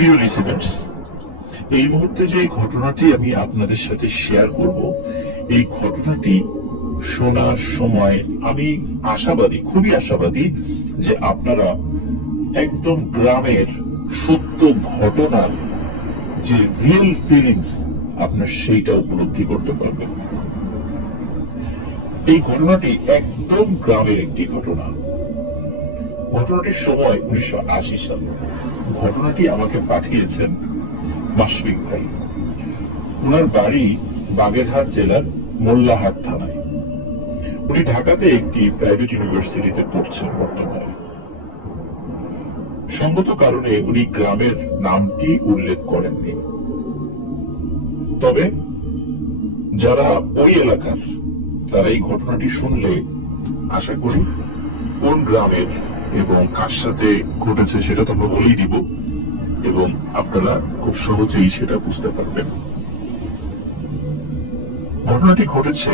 প্রিয় লিসেনার্স, এই মুহূর্তে যে ঘটনাটি আমি আপনাদের সাথে শেয়ার করব, এই ঘটনাটি শোনার সময় আমি আশাবাদী, খুবই আশাবাদী যে আপনারা একদম গ্রামের সত্য ঘটনার যে রিয়েল ফিলিংস আপনার সেইটা উপলব্ধি করতে পারবেন। এই ঘটনাটি একদম গ্রামের একটি ঘটনা। ঘটনাটির সময় 1980 সাল। ঘটনাটি আমাকে পাঠিয়েছেন মাশফিক ভাই। ওনার বাড়ি বাগেরহাট জেলার মোল্লাহাট থানায়। উনি ঢাকাতে একটি প্রাইভেট ইউনিভার্সিটিতে পড়ছেন বর্তমানে। সঙ্গত কারণে উনি গ্রামের নামটি উল্লেখ করেননি, তবে যারা ওই এলাকার তারা এই ঘটনাটি শুনলে আশা করি কোন গ্রামের এবং কার সাথে ঘটেছে সেটা তো আমরা বলেই দিব, এবং আপনারা খুব সহজেই সেটা বুঝতে পারবেন। ঘটনাটি ঘটেছে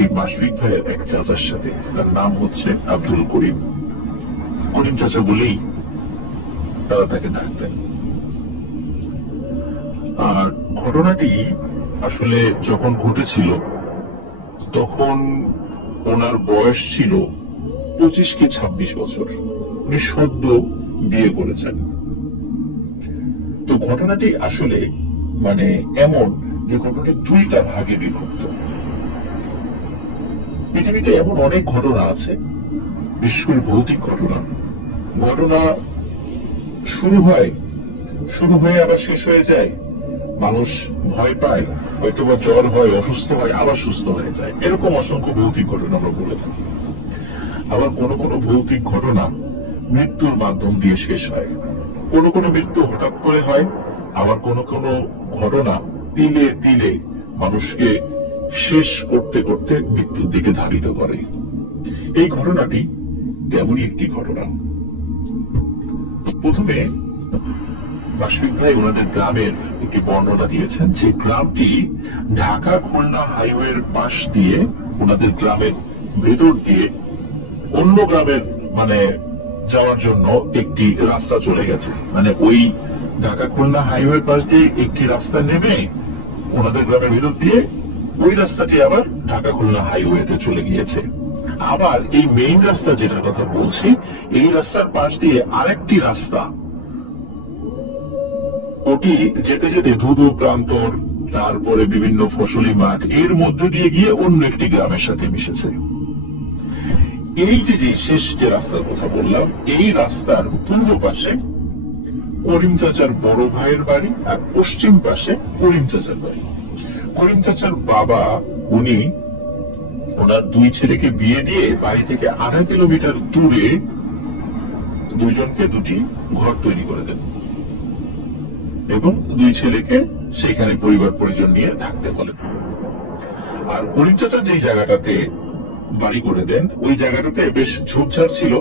এই মাশফিক ভাইয়ের এক চাচার সাথে। তার নাম হচ্ছে আব্দুল করিম। করিম চাচা বলেই তারা তাকে ডাকতেন। আর ঘটনাটি আসলে যখন ঘটেছিল তখন ওনার বয়স ছিল 25 কি 26 বছর। উনি সদ্য বিয়ে করেছেন। তো ঘটনাটি আসলে মানে এমন যে ঘটনাটি দুইটা ভাগে বিভক্ত। পৃথিবীতে এমন অনেক ঘটনা আছে, বিশেষ করে ভৌতিক ঘটনা। ঘটনা শুরু হয়ে আবার শেষ হয়ে যায়, মানুষ ভয় পায়, হয়তো বা জ্বর হয়, অসুস্থ হয়, আবার সুস্থ হয়ে যায়। এরকম অসংখ্য ভৌতিক ঘটনা আমরা বলে থাকি। আবার কোনো কোনো ভৌতিক ঘটনা মৃত্যুর মাধ্যম দিয়ে শেষ হয়। কোনো কোনো মৃত্যু হঠাৎ করে হয়, আবার কোনো কোনো ঘটনা তিলে তিলে মানুষকে শেষ করতে করতে মৃত্যুর দিকে ধাবিত করে। এই ঘটনাটি তেমনই একটি ঘটনা। প্রথমে মাশফিক ভাই ওনাদের গ্রামের একটি বর্ণনা দিয়েছেন, যে গ্রামটি ঢাকা খুলনা হাইওয়ের পাশ দিয়ে ওনাদের গ্রামের ভেতর দিয়ে অন্য গ্রামের মানে যাওয়ার জন্য একটি রাস্তা চলে গেছে। মানে ওই ঢাকা খুলনা হাইওয়ের পাশ দিয়ে একটি রাস্তা নেমে ওনাদের গ্রামের ভেতর দিয়ে ওই রাস্তাটি আবার ঢাকা খুলনা হাইওয়েতে চলে গিয়েছে। আবার এই মেইন রাস্তা যেটার কথা বলছি, এই রাস্তার পাশ দিয়ে আরেকটি রাস্তা, ওটি যেতে যেতে ধুধু প্রান্তর, তারপরে বিভিন্ন ফসলি মাঠ, এর মধ্য দিয়ে গিয়ে অন্য একটি গ্রামের সাথে মিশেছে। এই যে শেষ যে রাস্তার কথা বললাম, এই রাস্তার পূর্ব পাশে করিম চাচার বড় ভাইয়ের বাড়ি, আর পশ্চিম পাশে করিম চাচার বাড়ি। করিম চাচার বাবা উনি ওনার দুই ছেলেকে বিয়ে দিয়ে বাড়ি থেকে 1/2 কিলোমিটার দূরে দুইজনকে দুটি ঘর তৈরি করে দেন এবং দুই ছেলেকে সেখানে পরিবার পরিজন নিয়ে থাকতে বলেন। আর করিম চাচা যেই জায়গাটাতে বাড়ি করে দেন, ওই জায়গাটাতে বেশ ঝোপঝাড় ছিল।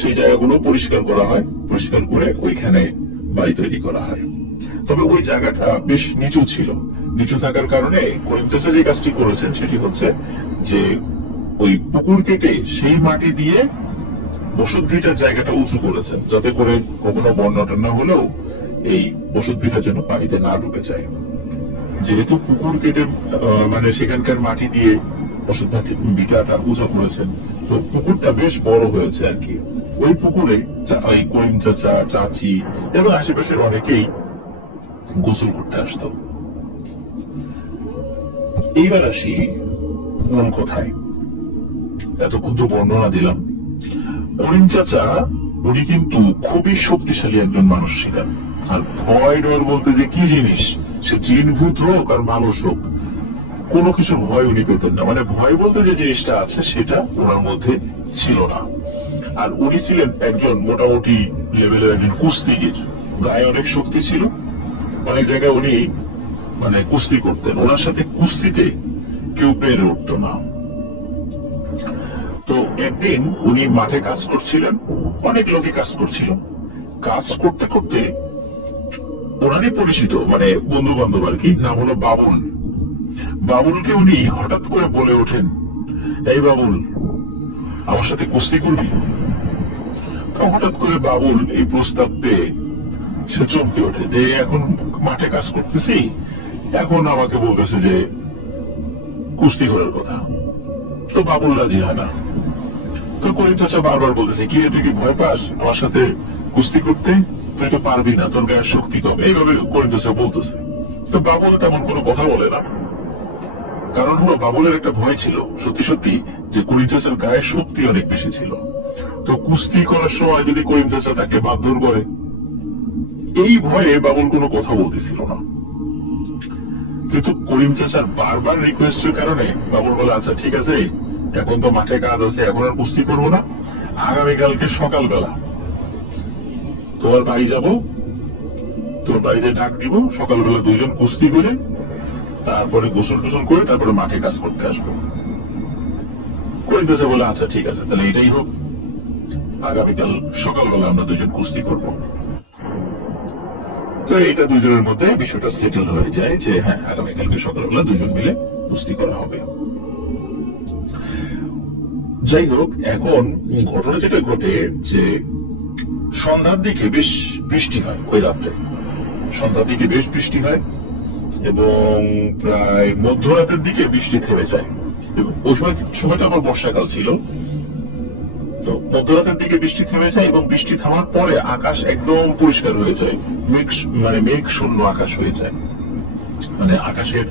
সেই জায়গাগুলো পরিষ্কার করা হয়, পরিষ্কার করে ওইখানে বাড়ি তৈরি করা হয়। তবে ওই জায়গাটা বেশ নিচু ছিল। নিচু থাকার কারণে করিম চাচা যে কাজটি করেছেন সেটি হচ্ছে যে ওই পুকুর কেটে সেই মাটি দিয়ে বসত ভিটার জায়গাটা উঁচু করেছেন, যাতে করে কখনো বন্যা টন্যা হলেও এই বসত ভিটা যেন পানিতে না ডুবে যায়। যেহেতু পুকুর কেটে মানে সেখানকার মাটি দিয়ে বসত ভিটাটা উঁচু করেছেন, তো পুকুরটা বেশ বড় হয়েছে আর কি। ওই পুকুরে ওই করিম চাচা, চাচি এবং আশেপাশের অনেকেই গোসল করতে আসতো। এইবার আসি মূল কথায়। এতক্ষণ তো বর্ণনা দিলাম। করিম চাচা উনি কিন্তু খুবই শক্তিশালী একজন মানুষ ছিলেন। আর ভয় ডর বলতে যে কি জিনিস, সে জিন ভূত হোক আর মানুষ হোক, কোনো কিছু ভয় উনি পেতেন না। মানে ভয় বলতে যে জিনিসটা আছে সেটা ওনার মধ্যে ছিল না। আর উনি ছিলেন একজন মোটামুটি লেভেলের একজন কুস্তিগির। গায়ে অনেক শক্তি ছিল, অনেক জায়গায় উনি মানে কুস্তি করতেন। ওনার সাথে কুস্তিতে কেউ পেরে উঠত না। তো একদিন উনি মাঠে কাজ করছিলেন, অনেক লোকে কাজ করছিল। কাজ করতে করতে ওনারই পরিচিত মানে বন্ধু বান্ধব আর কি, নাম হলো বাবুল। বাবুলকে উনি হঠাৎ করে বলে ওঠেন, এই বাবুল, আমার সাথে কুস্তি করবি? হঠাৎ করে বাবুল এই প্রস্তাব পেয়ে সে চমকে ওঠে যে এখন মাঠে কাজ করতেছি, এখন আমাকে বলতেছে যে কুস্তি করার কথা। তো বাবুল রাজি হয় না। তো করিম চাচা বারবার বলতেছে, কি রে তুই কি ভয় পাস আমার সাথে কুস্তি করতে? তুই তো পারবি না, তোর গায়ের শক্তি কম, এইভাবে করিম চাচা বলতেছে। তো বাবুল তেমন কোনো কথা বলে না। কারণ হলো বাবুলের একটা ভয় ছিল সত্যি সত্যি যে করিম চাচার গায়ের শক্তি অনেক বেশি ছিল। তো কুস্তি করার সময় যদি করিম চাচা তাকে মারধর করে, এই ভয়ে বাবুল কোনো কথা বলতেছিল না। কিন্তু করিম চাচার বারবার রিকোয়েস্টের কারণে বাবুল বলে, আচ্ছা ঠিক আছে, এখন তো মাঠে কাজ আছে, এখন আর কুস্তি করবো না, আগামীকালকে সকালবেলা তোমার বাড়ি যাব, তোর বাড়িতে ডাক দিব, সকালবেলা দুইজন কুস্তি করে তারপরে গোসল টোসল করে তারপরে মাঠে কাজ করতে আসবো। করিম চাচা বলে, আচ্ছা ঠিক আছে, তাহলে এটাই হোক, আগামীকাল সকালবেলা আমরা দুজন কুস্তি করবো। তো এটা দুজনের মধ্যে বিষয়টা সেটেল হয়ে যায় যে হ্যাঁ, আগামীকালকে সকালবেলা দুজন মিলে কুস্তি করা হবে। যাই হোক, এখন ঘটনা যেটা ঘটে যে সন্ধ্যার দিকে বেশ বৃষ্টি হয়, ওই রাত্রে সন্ধ্যার দিকে বেশ বৃষ্টি হয় এবং প্রায় মধ্যরাতের দিকে বৃষ্টি থেমে যায়। এবং ওই সময়টা আমার বর্ষাকাল ছিল। তো মধ্যরাতের দিকে বৃষ্টি থেমে যায় এবং বৃষ্টি থামার পরে আকাশ একদম পরিষ্কার হয়ে যায়, মেঘ শূন্য আকাশ হয়ে যায়। মানে আকাশের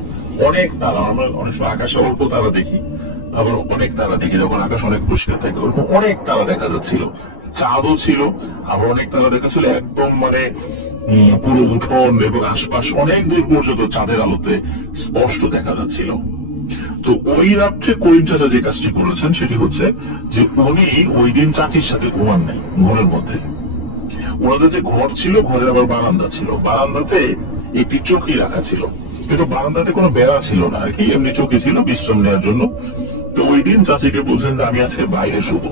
অনেক তারা, আমরা অনেক সময় আকাশে অল্প তারা দেখি, আবার অনেক তারা দেখি যখন আকাশ অনেক পরিষ্কার থাকে, ওরকম অনেক তারা দেখা যাচ্ছিল। চাঁদও ছিল, আবার অনেক তারা দেখা ছিল, একদম মানে পুরো উঠোন এবং আশপাশ অনেক দূর পর্যন্ত চাঁদের আলোতে স্পষ্ট দেখা যাচ্ছিল। তো ওই রাত্রে করিম চাচা যে কাজটি করেছেন সেটি হচ্ছে যে উনি ওই দিন চাচির সাথে ঘুমান নাই ঘরের মধ্যে। ওনাদের যে ঘর ছিল, ঘরে আবার বারান্দা ছিল, বারান্দাতে একটি চৌকি রাখা ছিল, কিন্তু বারান্দাতে কোনো বেড়া ছিল না আর কি, এমনি চৌকি ছিল বিশ্রাম নেওয়ার জন্য। তো ওই দিন চাচিকে বলছেন যে আমি আজকে বাইরে শুবো।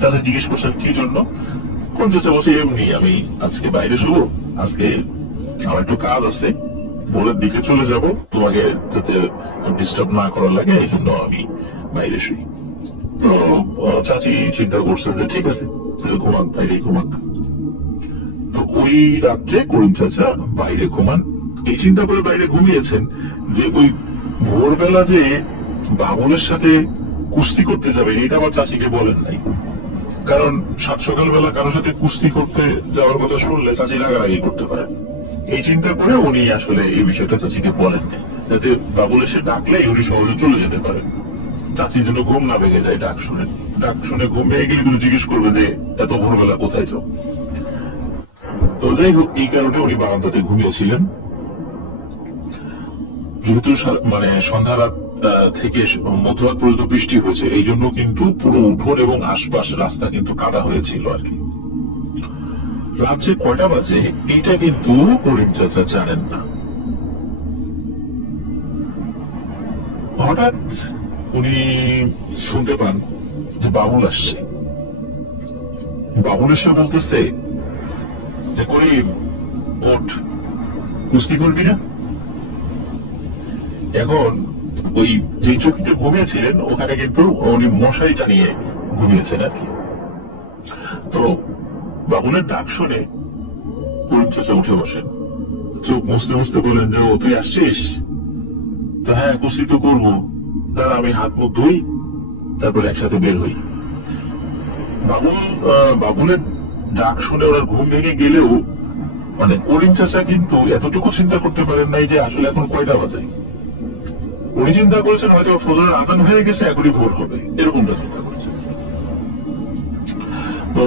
চাচা জিজ্ঞেস করছেন কি জন্য? কোন চাচা বলছে এমনি আমি আজকে বাইরে শুবো, আজকে আমার একটু কাজ আছে, ভোরের দিকে চলে যাব, তোমাকে যাতে ডিস্টার্ব না করা লাগে এই জন্য আমি বাইরে শুই। তো চাচি চিন্তা করছেন যে ঠিক আছে, ঘুমাক, বাইরে ঘুমাক। তো ওই রাত্রে করিম চাচা বাইরে ঘুমান। এই চিন্তা করে বাইরে ঘুমিয়েছেন যে ওই ভোরবেলা যে বাবুলের সাথে কুস্তি করতে যাবে এটা আবার চাচিকে বলেন নাই। কারণ সকালবেলা কারোর সাথে কুস্তি করতে যাওয়ার কথা শুনলে চাচি রাগারাগি করতে পারে। এই চিন্তা করে উনি আসলে এই বিষয়টা চাচিকে বলেন নাই, যাতে বাবুল এসে ডাকলে উনি সহজে চলে যেতে পারেন। চাচির জন্য ঘুম না ভেঙে যায় ডাক শুনে ঘুম ভেঙে গেলে তুমি জিজ্ঞেস করবে যে এত ভোরবেলা কোথায় যাও। তো যাই হোক, এই কারণে উনি বারান্দাতে ঘুমিয়েছিলেন। যেহেতু মানে সন্ধ্যা রাত থেকে মধ্যরাত পর্যন্ত বৃষ্টি হয়েছে, এই জন্য কিন্তু পুরো উঠোন এবং আশপাশ রাস্তা কিন্তু কাদা হয়েছিল আর কি। রাত যে কয়টা বাজে এইটা কিন্তু করিম চাচা জানেন না। হঠাৎ উনি শুনতে পান যে বাবুল আসছে। বাবুল এসে বলতেছে যে করিম ওঠ, কুস্তি করবি না? এখন ওই যে চোখে ঘুমিয়েছিলেন ওখানে কিন্তু উনি মশারি টানিয়ে ঘুমিয়েছেন আর কি। তো বাবুলের ডাক শুনে করিম চাচা উঠে বসেন, চোখ মুছতে মুছতে বলেন যে ও তুই আসছিস? তো হ্যাঁ, কুস্তি তো করবো, তারা আমি হাত মুখ ধুই তারপর একসাথে বের হই। বাবুলের ডাক শুনে ওনার ঘুম ভেঙে গেলেও মানে করিম চাচা কিন্তু এতটুকু চিন্তা করতে পারেন নাই যে আসলে এখন কয়টা বাজে। উনি চিন্তা করেছেন হয়তো ফজরের আজান হয়ে গেছে, এখনই ভোর হবে, এরকমটা চিন্তা করেছেন। তো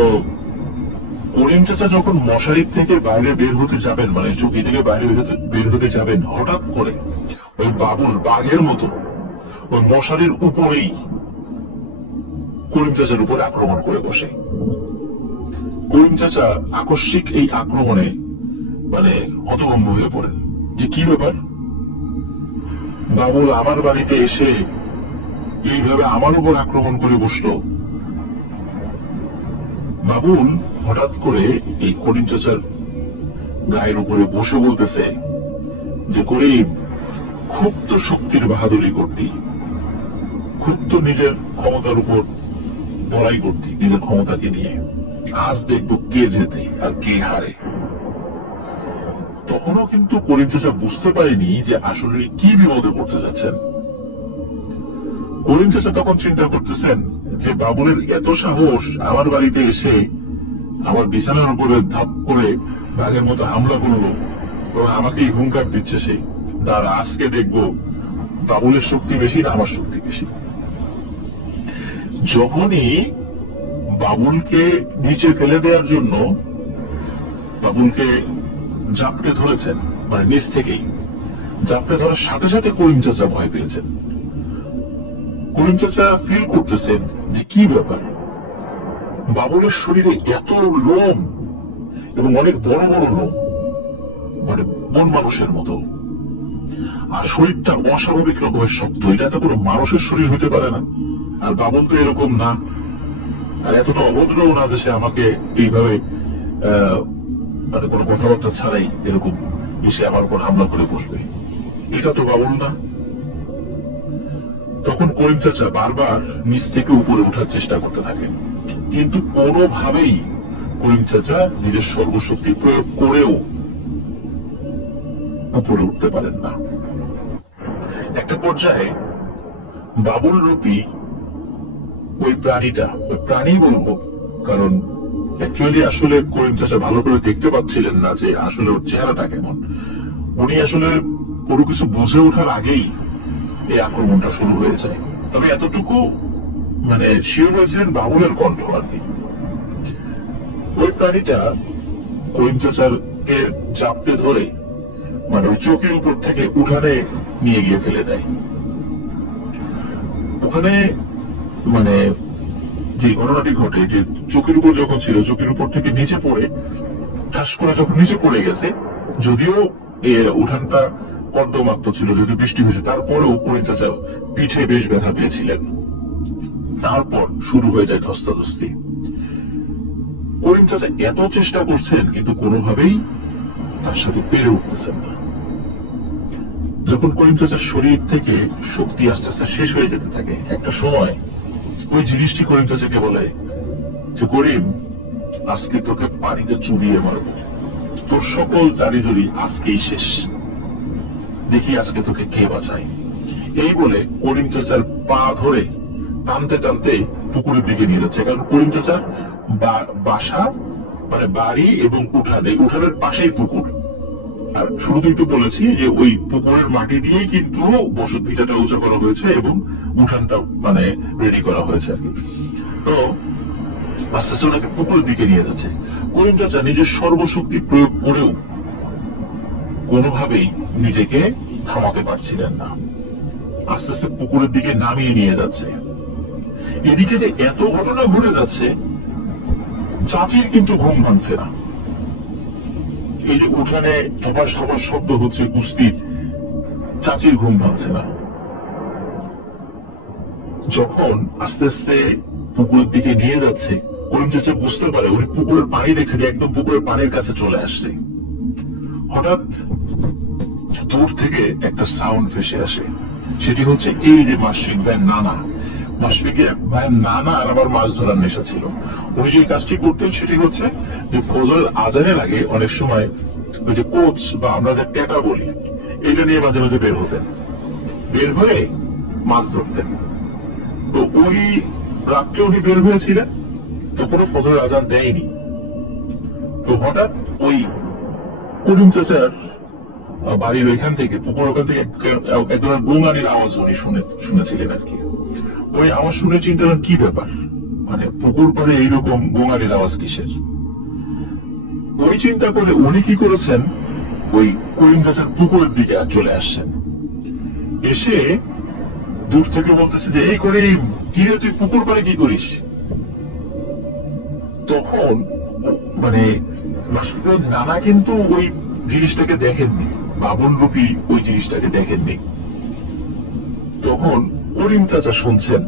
করিম চাচা যখন মশারির থেকে বাইরে বের হতে যাবেন, মানে চৌকি থেকে বাইরে বের হতে যাবেন, হঠাৎ করে ওই বাবুল বাঘের মতো ওই মশারির উপরেই করিম চাচার উপর আক্রমণ করে বসে। করিম চাচা আকস্মিক এই আক্রমণে মানে হতভম্ব হয়ে পড়েন যে কি ব্যাপার, বাবুল আমার বাড়িতে এসে এইভাবে আমার উপর আক্রমণ করে বসলো। বাবুল হঠাৎ করে এই করিম চাচার গায়ের উপরে বসে বলতেছে যে করিম, খুব তো শক্তির বাহাদুরি করতি, খুব তো নিজের ক্ষমতার উপর বড়াই করতি নিজের ক্ষমতাকে নিয়ে, আজ দেখবো কে জেতে আর কে হারে। তখনও কিন্তু করিম চাচা বুঝতে পারেনি যে আসলে কি বিপদে পড়তে যাচ্ছেন। করিম চাচা তখন চিন্তা করতেছেন যে বাবুলের এত সাহস আমার বাড়িতে এসে আমার বিছানার উপরে ধাপ করে বাঘের মতো হামলা করলো এবং আমাকেই হুঙ্কার দিচ্ছে সে, তার আজকে দেখবো বাবুলের শক্তি বেশি না আমার শক্তি বেশি। যখনই বাবুলকে নিচে ফেলে দেওয়ার জন্য বাবুলকে জাপটে ধরেছেন, মানে নিচ থেকেই জাপটে ধরার সাথে সাথে করিম চাচা ভয় পেয়েছেন। করিম চাচা ফিল করতেছেন যে কি ব্যাপার, বাবুলের শরীরে এত লোম এবং অনেক বড় বড় লোম, মানে বন মানুষের মতো, আর শরীরটা অস্বাভাবিক রকমের শক্ত। এটা তো কোনো মানুষের শরীর হতে পারে না, আর বাবুল তো এরকম না, আর এতটা অভদ্রও না যে সে আমাকে এইভাবে মানে কোনো কথাবার্তা ছাড়াই এরকম এসে আমার উপর হামলা করে বসবে। এটা তো বাবুল না। তখন করিম চাচা বারবার নিচ থেকে উপরে ওঠার চেষ্টা করতে থাকেন, কিন্তু কোনোভাবেই করিম চাচা নিজের সর্বশক্তি প্রয়োগ করেও উপরে উঠতে পারেন না। একটা পর্যায়ে বাবুল রূপী ওই প্রাণীটা, ওই প্রাণী বলবো কারণ অ্যাকচুয়ালি আসলে করিম চাচা ভালো করে দেখতে পাচ্ছিলেন না যে আসলে ওর চেহারাটা কেমন। উনি আসলে কোনো কিছু বুঝে ওঠার আগেই এই আক্রমণটা শুরু হয়ে যায়। তবে এতটুকু মানে শিওর হয়েছিলেন বাবুলের কণ্ঠ আর কি। ওই প্রাণীটা করিম চাচার চাপতে ধরে মানে ওই চোখের উপর থেকে উঠানে নিয়ে গিয়ে ফেলে দেয়। ওখানে মানে যে ঘটনাটি ঘটে, যে চোখের উপর যখন ছিল, চোখের উপর থেকে নিচে পড়ে ঠাস করে যখন নিচে পড়ে গেছে, যদিও উঠানটা কর্দমাক্ত ছিল, যদি বৃষ্টি হয়েছে, তারপরেও করিম চাচা পিঠে বেশ ব্যথা পেয়েছিলেন। তারপর শুরু হয়ে যায় ধস্তাধস্তি। করিম চাচা এত চেষ্টা করছেন কিন্তু কোনোভাবেই তার সাথে পেরে উঠতেছেন না। যখন করিম চাচার শরীর থেকে শক্তি আস্তে আস্তে শেষ হয়ে যেতে থাকে, একটা সময় ওই জিনিসটি করিম চাচাকে বলে যে করিম, আজকে তোকে পানিতে চুবিয়ে মারব, তোর সকল জারিজুরি আজকেই শেষ, দেখি আজকে তোকে কে বাঁচায়। এই বলে করিম চাচার পা ধরে টানতে টানতে পুকুরের দিকে নিয়ে যাচ্ছে। কারণ করিম চাচার বাসা মানে বাড়ি এবং উঠানের পাশেই পুকুর। আর শুরুতে একটু বলেছি যে ওই পুকুরের মাটি দিয়েই কিন্তু বসত ভিটাটা উঁচু করা হয়েছে এবং উঠানটা মানে রেডি করা হয়েছে আর কি। তো আস্তে আস্তে ওনাকে পুকুরের দিকে নিয়ে যাচ্ছে। করিম চাচা নিজের সর্বশক্তি প্রয়োগ করেও কোনোভাবেই নিজেকে থামাতে পারছিলেন না। আস্তে আস্তে পুকুরের দিকে নামিয়ে নিয়ে যাচ্ছে। এদিকে যে এত ঘটনা ঘটে যাচ্ছে, চাচির কিন্তু ঘুম ভাঙছে না। এই যে উঠানে ধপাস ধপাস শব্দ হচ্ছে কুস্তির, চাচির ঘুম ভাঙছে না। যখন আস্তে আস্তে পুকুরের দিকে নিয়ে যাচ্ছে, করিম চাচা বুঝতে পারে উনি পুকুরের পানি দেখছে, একদম পুকুরের পানির কাছে চলে আসছে। হঠাৎ দূর থেকে একটা সাউন্ড ভেসে আসে, সেটি হচ্ছে এই যে মাসফিক ভাইয়ের নানা। মাসফিকের ভাইয়ের নানা আর আবার মাছ ধরার নেশা ছিল। উনি যে কাজটি করতেন সেটি হচ্ছে যে ফজর আজানের আগে অনেক সময় ওই যে কোচ বা আমরা যে টেটা বলি, এটা নিয়ে মাঝে মাঝে বের হতেন, বের হয়ে মাছ ধরতেন। তো ওই রাত্রে উনি বের হয়েছিলেন, তখনও ফজর আজান দেয়নি। তো হঠাৎ ওই করিম চাচার বাড়ির ওইখান থেকে, পুকুর ওখান থেকে এক ধরনের গোঙানির আওয়াজ উনি শুনেছিলেন আর কি। ওই আওয়াজ শুনে চিন্তা করেন কি ব্যাপার, মানে পুকুর পাড়ে এইরকম গোঙানির আওয়াজ কিসের। ওই চিন্তা করে উনি কি করেছেন, ওই করিম চাচার পুকুরের দিকে চলে আসছেন। এসে দূর থেকে বলতেছে যে এই করিম, কি রে তুই পুকুর পাড়ে কি করিস? তখন মানে নানা কিন্তু ওই জিনিসটাকে দেখেননি, বাবন রূপী ওই জিনিসটাকে দেখেননি। তখন করিম চাচা শুনছেন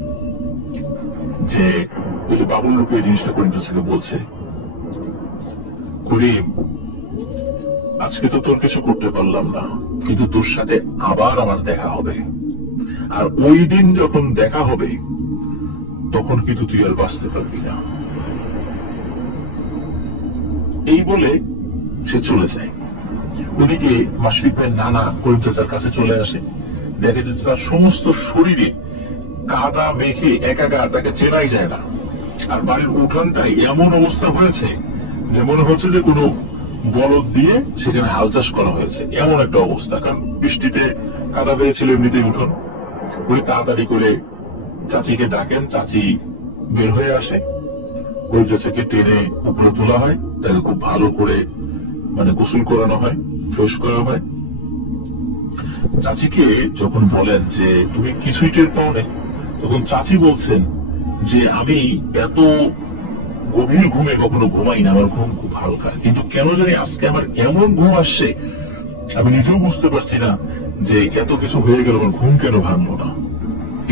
যে ওই যে বাবন রূপী ওই জিনিসটা করিম চাচাকে বলছে, করিম, আজকে তো তোর কিছু করতে পারলাম না, কিন্তু তোর সাথে আবার আমার দেখা হবে, আর ওই দিন যখন দেখা হবে তখন কিন্তু তুই আর বাঁচতে পারবি না। এই বলে সে চলে যায়। ওদিকে মাশফিক ভাই নানা করিম চাচার কাছে চলে আসে, দেখে যে তার সমস্ত শরীরে কাদা মেখে একাকার, তাকে চেনাই যায় না। আর বাড়ির উঠানটাই এমন অবস্থা হয়েছে যে মনে হচ্ছে যে কোনো বলদ দিয়ে সেখানে হাল চাষ করা হয়েছে, এমন একটা অবস্থা। কারণ বৃষ্টিতে কাদা পেয়েছিল এমনিতেই উঠোন। ওই তাড়াতাড়ি করে চাচিকে ডাকেন, চাচি বের হয়ে আসে, ওই চাচাকে টেনে উপরে তোলা হয়, তাকে খুব ভালো করে গোসল করানো হয়, ফ্রেশ করা হয়। চাচিকে যখন বলেন যে তুমি কিছুই টের পাও না, তখন চাচি বলছেন যে আমি এত গভীর ঘুমে কখনো ঘুমাই না, আমার ঘুম খুব হালকা, কিন্তু কেন জানি আজকে আমার এমন ঘুম আসছে আমি নিজেও বুঝতে পারছি না যে এত কিছু হয়ে গেল, আমার ঘুম কেন ভাঙলো না।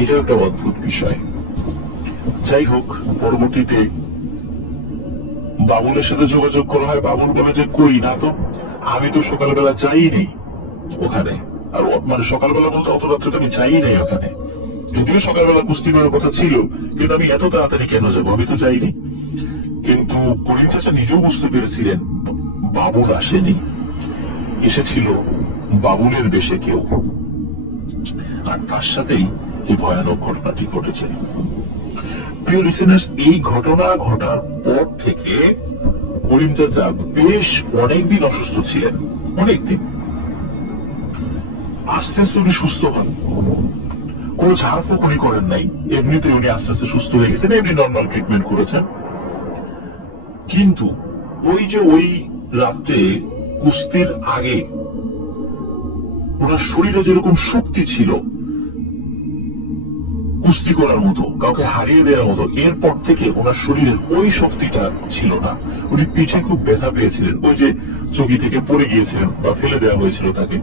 এটা একটা অদ্ভুত বিষয়। যাই হোক, পরবর্তীতে বাবুলের সাথে যোগাযোগ করা হয়। বাবুল বলে যে কই না তো, আমি তো সকালবেলা যাইনি ওখানে। আর সকালবেলা বলতে অত রাত্রে তো আমি যাই নাই ওখানে, যদিও সকালবেলা কুস্তি করার কথা ছিল, কিন্তু আমি এত তাড়াতাড়ি কেন যাবো, আমি তো যাইনি। কিন্তু করিম চাচা নিজেও বুঝতে পেরেছিলেন বাবুল আসেনি, এসেছিল বাবুলের বেশে কেউ, আর তার সাথেই এই ভয়ানক ঘটনাটি ঘটেছে। প্রিয় লিসেনার্স, এই ঘটনা ঘটার পর থেকে করিম চাচা বেশ অনেকদিন অসুস্থ ছিলেন, অনেকদিন। আস্তে আস্তে উনি সুস্থ হন, কোনো ঝাড়ফুঁক উনি করেন নাই, এমনিতে উনি আস্তে আস্তে সুস্থ হয়ে গেছেন, এমনি নর্মাল ট্রিটমেন্ট করেছেন। কিন্তু ওই রাত্রে কুস্তির আগে ওনার শরীরে যেরকম শক্তি ছিল কুস্তি করার মতো, কাউকে হারিয়ে দেওয়ার মতো, এরপর থেকে ওনার শরীরের ওই শক্তিটা ছিল না। উনি পিঠে খুব ব্যথা পেয়েছিলেন, ওই যে চকি থেকে পড়ে গিয়েছিলেন বা ফেলে দেওয়া হয়েছিল তাকে,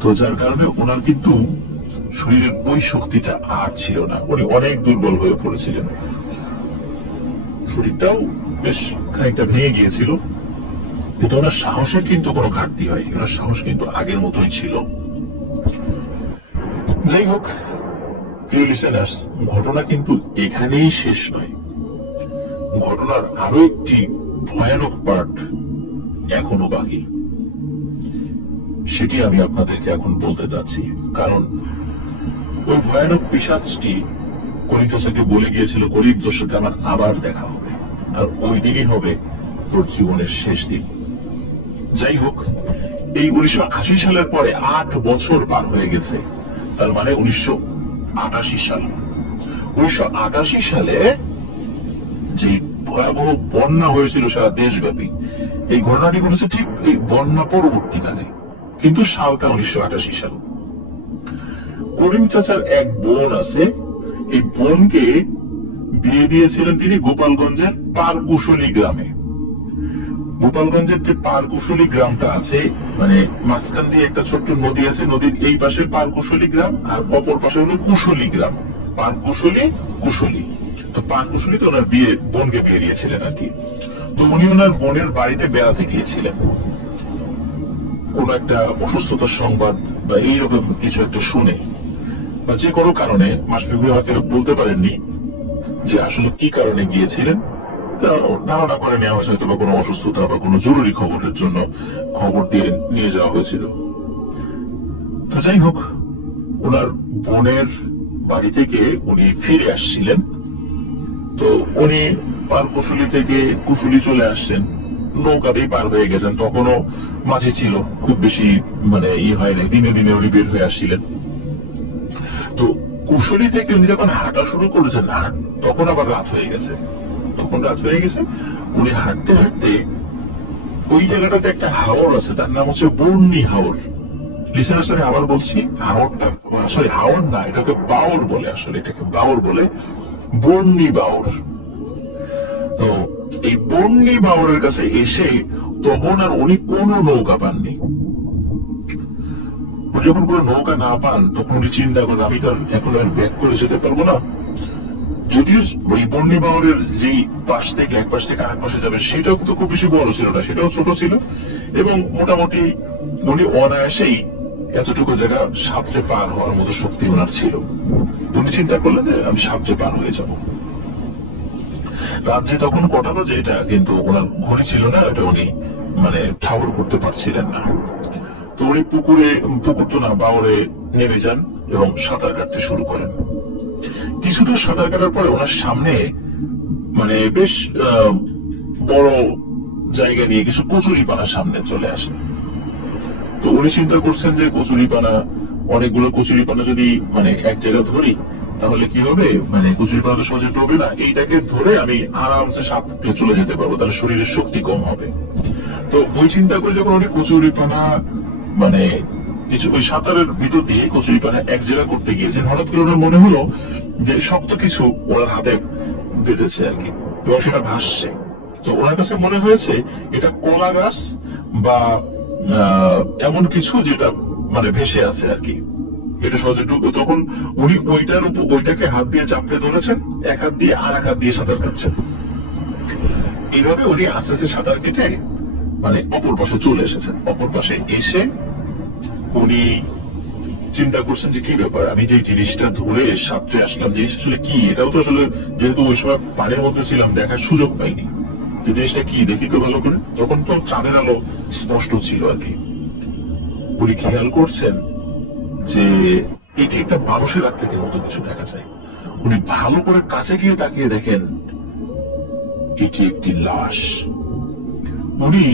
তো যার কারণে ওনার কিন্তু শরীরের ওই শক্তিটা আর ছিল না, উনি অনেক দুর্বল হয়ে পড়েছিলেন। শরীরটাও বেশ খানিকটা ভেঙে গিয়েছিল, কিন্তু ওনার সাহসের কিন্তু কোনো ঘাটতি হয়, ওনার সাহস কিন্তু আগের মতোই ছিল। যাই হোক, ঘটনা কিন্তু এখানেই শেষ নয়। ঘটনার আরো একটি ভয়ানক পার্ট এখনো বাকি, সেটি আমি আপনাদেরকে এখন বলতে যাচ্ছি। কারণ ওই ভয়ানক পিশাচটি করিম চাচাকে বলে গিয়েছিল, করিম তোর সাথে আমার আবার দেখা হবে, আর ওই দিনই হবে তোর জীবনের শেষ দিন। যাই হোক, এই 1980 সালের পরে 8 বছর পার হয়ে গেছে, তার মানে 1988 সাল। 1988 সালে যে ভয়াবহ বন্যা হয়েছিল সারা দেশব্যাপী, এই ঘটনাটি ঘটেছে ঠিক এই বন্যা পরবর্তীকালে, কিন্তু সালটা 1988 সাল। করিম চাচার এক বোন আছে, এই বোনকে বিয়ে দিয়েছিলেন তিনি গোপালগঞ্জের পারকুশলী গ্রামে। গোপালগঞ্জের যে পারকুশলী গ্রামটা আছে, মাঝখান দিয়ে একটা ছোট্ট নদী আছে, নদীর এই পাশে পারকুশলী গ্রাম আর অপর পাশে হলো কুশলী গ্রাম, পারকুশলী কুশলী। তো পারকুশলীতে ওনার বোনকে বিয়ে দিয়েছিলেন আর কি। তো উনি ওনার বোনের বাড়িতে বেড়াতে গিয়েছিলেন, কোন একটা অসুস্থতার সংবাদ বা এইরকম কিছু একটা শুনে, বা যে কোনো কারণে মাশফিক ভাই হয়তো বলতে পারেননি যে আসলে কি কারণে গিয়েছিলেন, ধারণা করে নেওয়া হয়েছে হয়তো বা কোনো অসুস্থতা বা কোনো জরুরি খবরের জন্য খবর দিয়ে নিয়ে যাওয়া হয়েছিল। তো যাই হোক, ওনার বোনের বাড়ি থেকে উনি ফিরে আসছিলেন। তো উনি পারকুশলী থেকে কুশলী চলে আসছেন, নৌকাতেই পার হয়ে গেছেন, তখনও মাঝি ছিল, খুব বেশি হয় নাই, দিনে দিনে উনি বের হয়ে আসছিলেন। তো কুশলী থেকে উনি যখন হাঁটা শুরু করেছেন, তখন আবার রাত হয়ে গেছে, উনি হাঁটতে হাঁটতে ওই জায়গাটাতে একটা হাওর আছে, তার নাম হচ্ছে বর্ণি হাওর। লিসেনার আবার বলছি, হাওরটা হাওর না, এটাকে বাওর বলে, আসলে এটাকে বাওর বলে, বর্ণি বাওর। তো এই বর্ণি বাওরের কাছে এসে তখন আর উনি কোনো নৌকা পাননি। যখন কোনো নৌকা না পান, তখন উনি চিন্তা করেন আমি তো এখন আর ব্যাক করে যেতে পারবো না। যদিও ওই বর্ণি বাওরের যে পাশ থেকে এক পাশ থেকে আরেক পাশে যাবে, সেটাও তো খুব বেশি বড় ছিল না, সেটাও ছোট ছিল, এবং মোটামুটি উনি অনায়াসেই এতটুকু জায়গা সাঁতরে পার হওয়ার মতো শক্তি ওনার ছিল। উনি চিন্তা করলেন যে আমি সাঁতরে পার হয়ে যাব। রাত যে তখন কটানো, যে এটা কিন্তু ওনার ঘড়ি ছিল না, এটা উনি ঠাউর করতে পারছিলেন না। তো উনি পুকুর তো না বাওরে নেমে যান এবং সাঁতার কাটতে শুরু করেন। কিছুদূর সাঁতার কাটার পরে ওনার সামনে মানে বেশ বড় জায়গা নিয়ে কিছু কচুরিপানা সামনে চলে আসে। তো উনি চিন্তা করছেন যে কচুরিপানা, অনেকগুলো কচুরিপানা যদি মানে এক জায়গায় ধরি তাহলে কি হবে, মানে কচুরিপানা তো সহজে ডোবে না, এইটাকে ধরে আমি আরামসে সাঁতরে চলে যেতে পারবো, তাহলে শরীরের শক্তি কম হবে। তো ওই চিন্তা করে যখন উনি কচুরিপানা মানে কিছু ওই সাঁতারের ভিতর দিয়ে কচুরিপানা এক জায়গা করতে গিয়েছেন, হঠাৎ করে ওনার মনে হলো যে শক্ত কিছু ওনার হাতে বেঁধেছে আর কি, এবং সেটা ভাসছে। তো ওনার কাছে মনে হয়েছে এটা কলা গাছ বা এমন কিছু যেটা মানে ভেসে আছে আর কি, এটা সহজে ডুববে। তখন উনি ওইটার উপর ওইটাকে হাত দিয়ে চাপড়ে ধরেছেন, এক হাত দিয়ে আর এক হাত দিয়ে সাঁতার কাটছেন। এইভাবে উনি আস্তে আস্তে সাঁতার কেটে মানে অপর পাশে চলে এসেছেন। অপর পাশে এসে উনি চিন্তা করছেন যে কি ব্যাপার, আমি যে জিনিসটা ধরে সাঁতরে আসলাম, জিনিস আসলে কি, এটাও তো আসলে যেহেতু ওই সময় পানির মধ্যে ছিলাম দেখার সুযোগ পাইনি, যে জিনিসটা কি দেখি তো ভালো করে। তখন তো চাঁদের আলো স্পষ্ট ছিল আর কি। উনি খেয়াল করছেন যে এটি একটা মানুষের আকৃতির মতো কিছু দেখা যায়। উনি ভালো করে কাছে গিয়ে তাকিয়ে দেখেন এটি একটি লাশ। উনি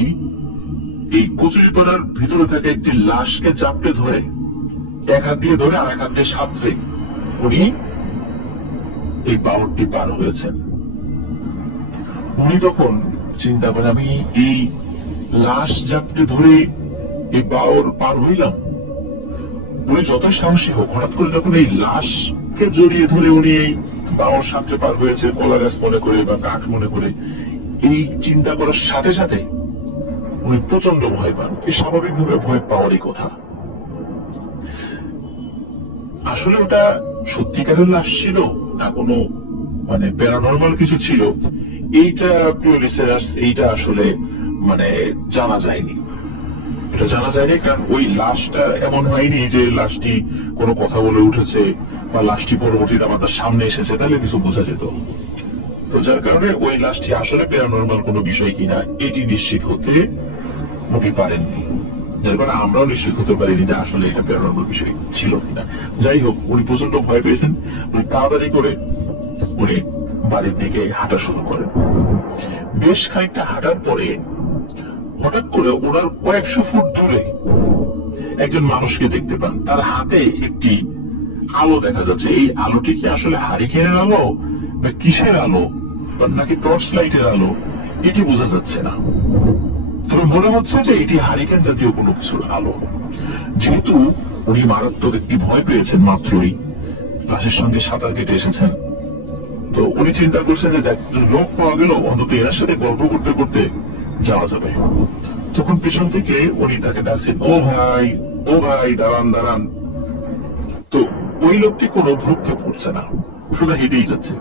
এই কচুরিপানার ভিতরে থাকা একটি লাশকে চাপড়ে ধরে এক হাত দিয়ে ধরে আর এক হাত দিয়ে সাঁতরে উনি এই বাউরটি পার হয়েছেন। উনি তখন চিন্তা করেন আমি এই লাশ চাপড়ে ধরে এই বাউর পার হইলাম। উনি যত সাহসী হোক, হঠাৎ করে যখন এই লাশকে জড়িয়ে ধরে উনি এই বাউর সাঁতরে পার হয়েছে কলা গাছ মনে করে বা কাঠ মনে করে, এই চিন্তা করার সাথে সাথে উনি প্রচন্ড ভয় পান। এই স্বাভাবিকভাবে ভয় পাওয়ারই কথা। আসলে ওটা সত্যিকারের লাশ ছিল না কোনো মানে প্যারানর্মাল কিছু ছিল, এইটা প্রিয় লিসেনার্স এইটা আসলে মানে জানা যায়নি। এটা জানা যায়নি কারণ ওই লাশটা এমন হয়নি যে লাশটি কোনো কথা বলে উঠেছে বা লাশটি পরবর্তীতে আমাদের সামনে এসেছে, তাহলে কিছু বোঝা যেত। তো যার কারণে ওই লাশটি আসলে প্যারানর্মাল কোনো বিষয় কিনা এটি নিশ্চিত হতে উনি পারেননি, যার কারণে আমরাও নিশ্চিত হতে পারিনি যে আসলে এটা প্যারানর্মাল বিষয় ছিল কিনা। যাই হোক, উনি প্রচন্ড ভয় পেয়েছেন। উনি তাড়াতাড়ি করে উনি বাড়ির দিকে হাঁটা শুরু করেন। বেশ খানিকটা হাঁটার পরে হঠাৎ করে ওনার কয়েকশো ফুট দূরে একজন মানুষকে দেখতে পান। তার হাতে একটি আলো দেখা যাচ্ছে। এই আলোটি কি আসলে হারিকেনের আলো বা কিসের আলো নাকি টর্চ লাইটের আলো এটি বোঝা যাচ্ছে না, তবে মনে হচ্ছে যে এটি হারিকেন জাতীয় কোনো কিছুর আলো। যেহেতু উনি মারাত্মক একটি ভয় পেয়েছেন, মাত্রই লাশের সঙ্গে সাঁতার কেটে এসেছেন, তো উনি চিন্তা করছেন যে লোক পাওয়া গেল অন্তত এর সাথে গল্প করতে করতে যাওয়া যাবে। তখন পেছন থেকে উনি তাকে ডাকছেন, ও ভাই, ও ভাই, দাঁড়ান দাঁড়ান। তো ওই লোকটি কোনো ভ্রুক্ষেপ করছে না, শুধু হেঁটেই যাচ্ছে।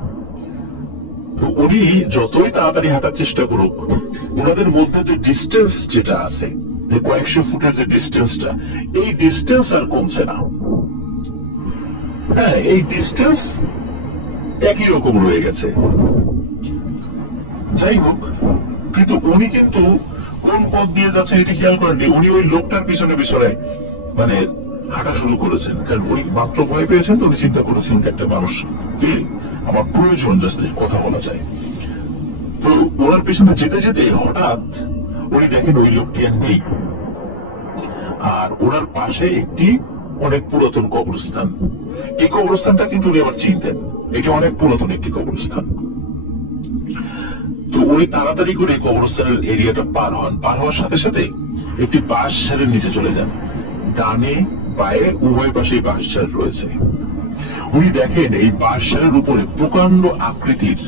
তো উনি যতই তাড়াতাড়ি হাঁটার চেষ্টা করুক, ওনাদের মধ্যে যে ডিস্টেন্স যেটা আছে, যে কয়েকশো ফুটের যে ডিস্টেন্সটা, এই ডিস্টেন্স আর কমছে না। হ্যাঁ, এই ডিস্টেন্স একই রকম রয়ে গেছে। যাই হোক, কিন্তু উনি কিন্তু কোন পথ দিয়ে যাচ্ছে এটি খেয়াল করেননি। উনি ওই লোকটার পিছনে পিছনে মানে হাঁটা শুরু করেছেন, কারণ উনি মাত্র ভয় পেয়েছেন। তো উনি চিন্তা করেছেন যে একটা মানুষ আমার প্রয়োজন, যাতে কথা বলা যায়। তো ওনার পিছনে যেতে যেতে হঠাৎ উনি দেখেন ওই লোকটি আর নেই, আর ওনার পাশে একটি অনেক পুরাতন কবরস্থান। এই কবরস্থানটা কিন্তু উনি আবার চিনতেন, এটা অনেক পুরাতন একটি কবরস্থান। তো উনি তাড়াতাড়ি করে কবরস্থানের এরিয়াটা পার হন। পার হওয়ার সাথে সাথে একটি বাঁশ ঝাড়ের নিচে চলে যান। ডানে বায়ে উভয় পাশে বাঁশ ঝাড় রয়েছে। উনি দেখেন এই বাঁশ ঝাড়ের উপরে প্রকাণ্ড আকৃতির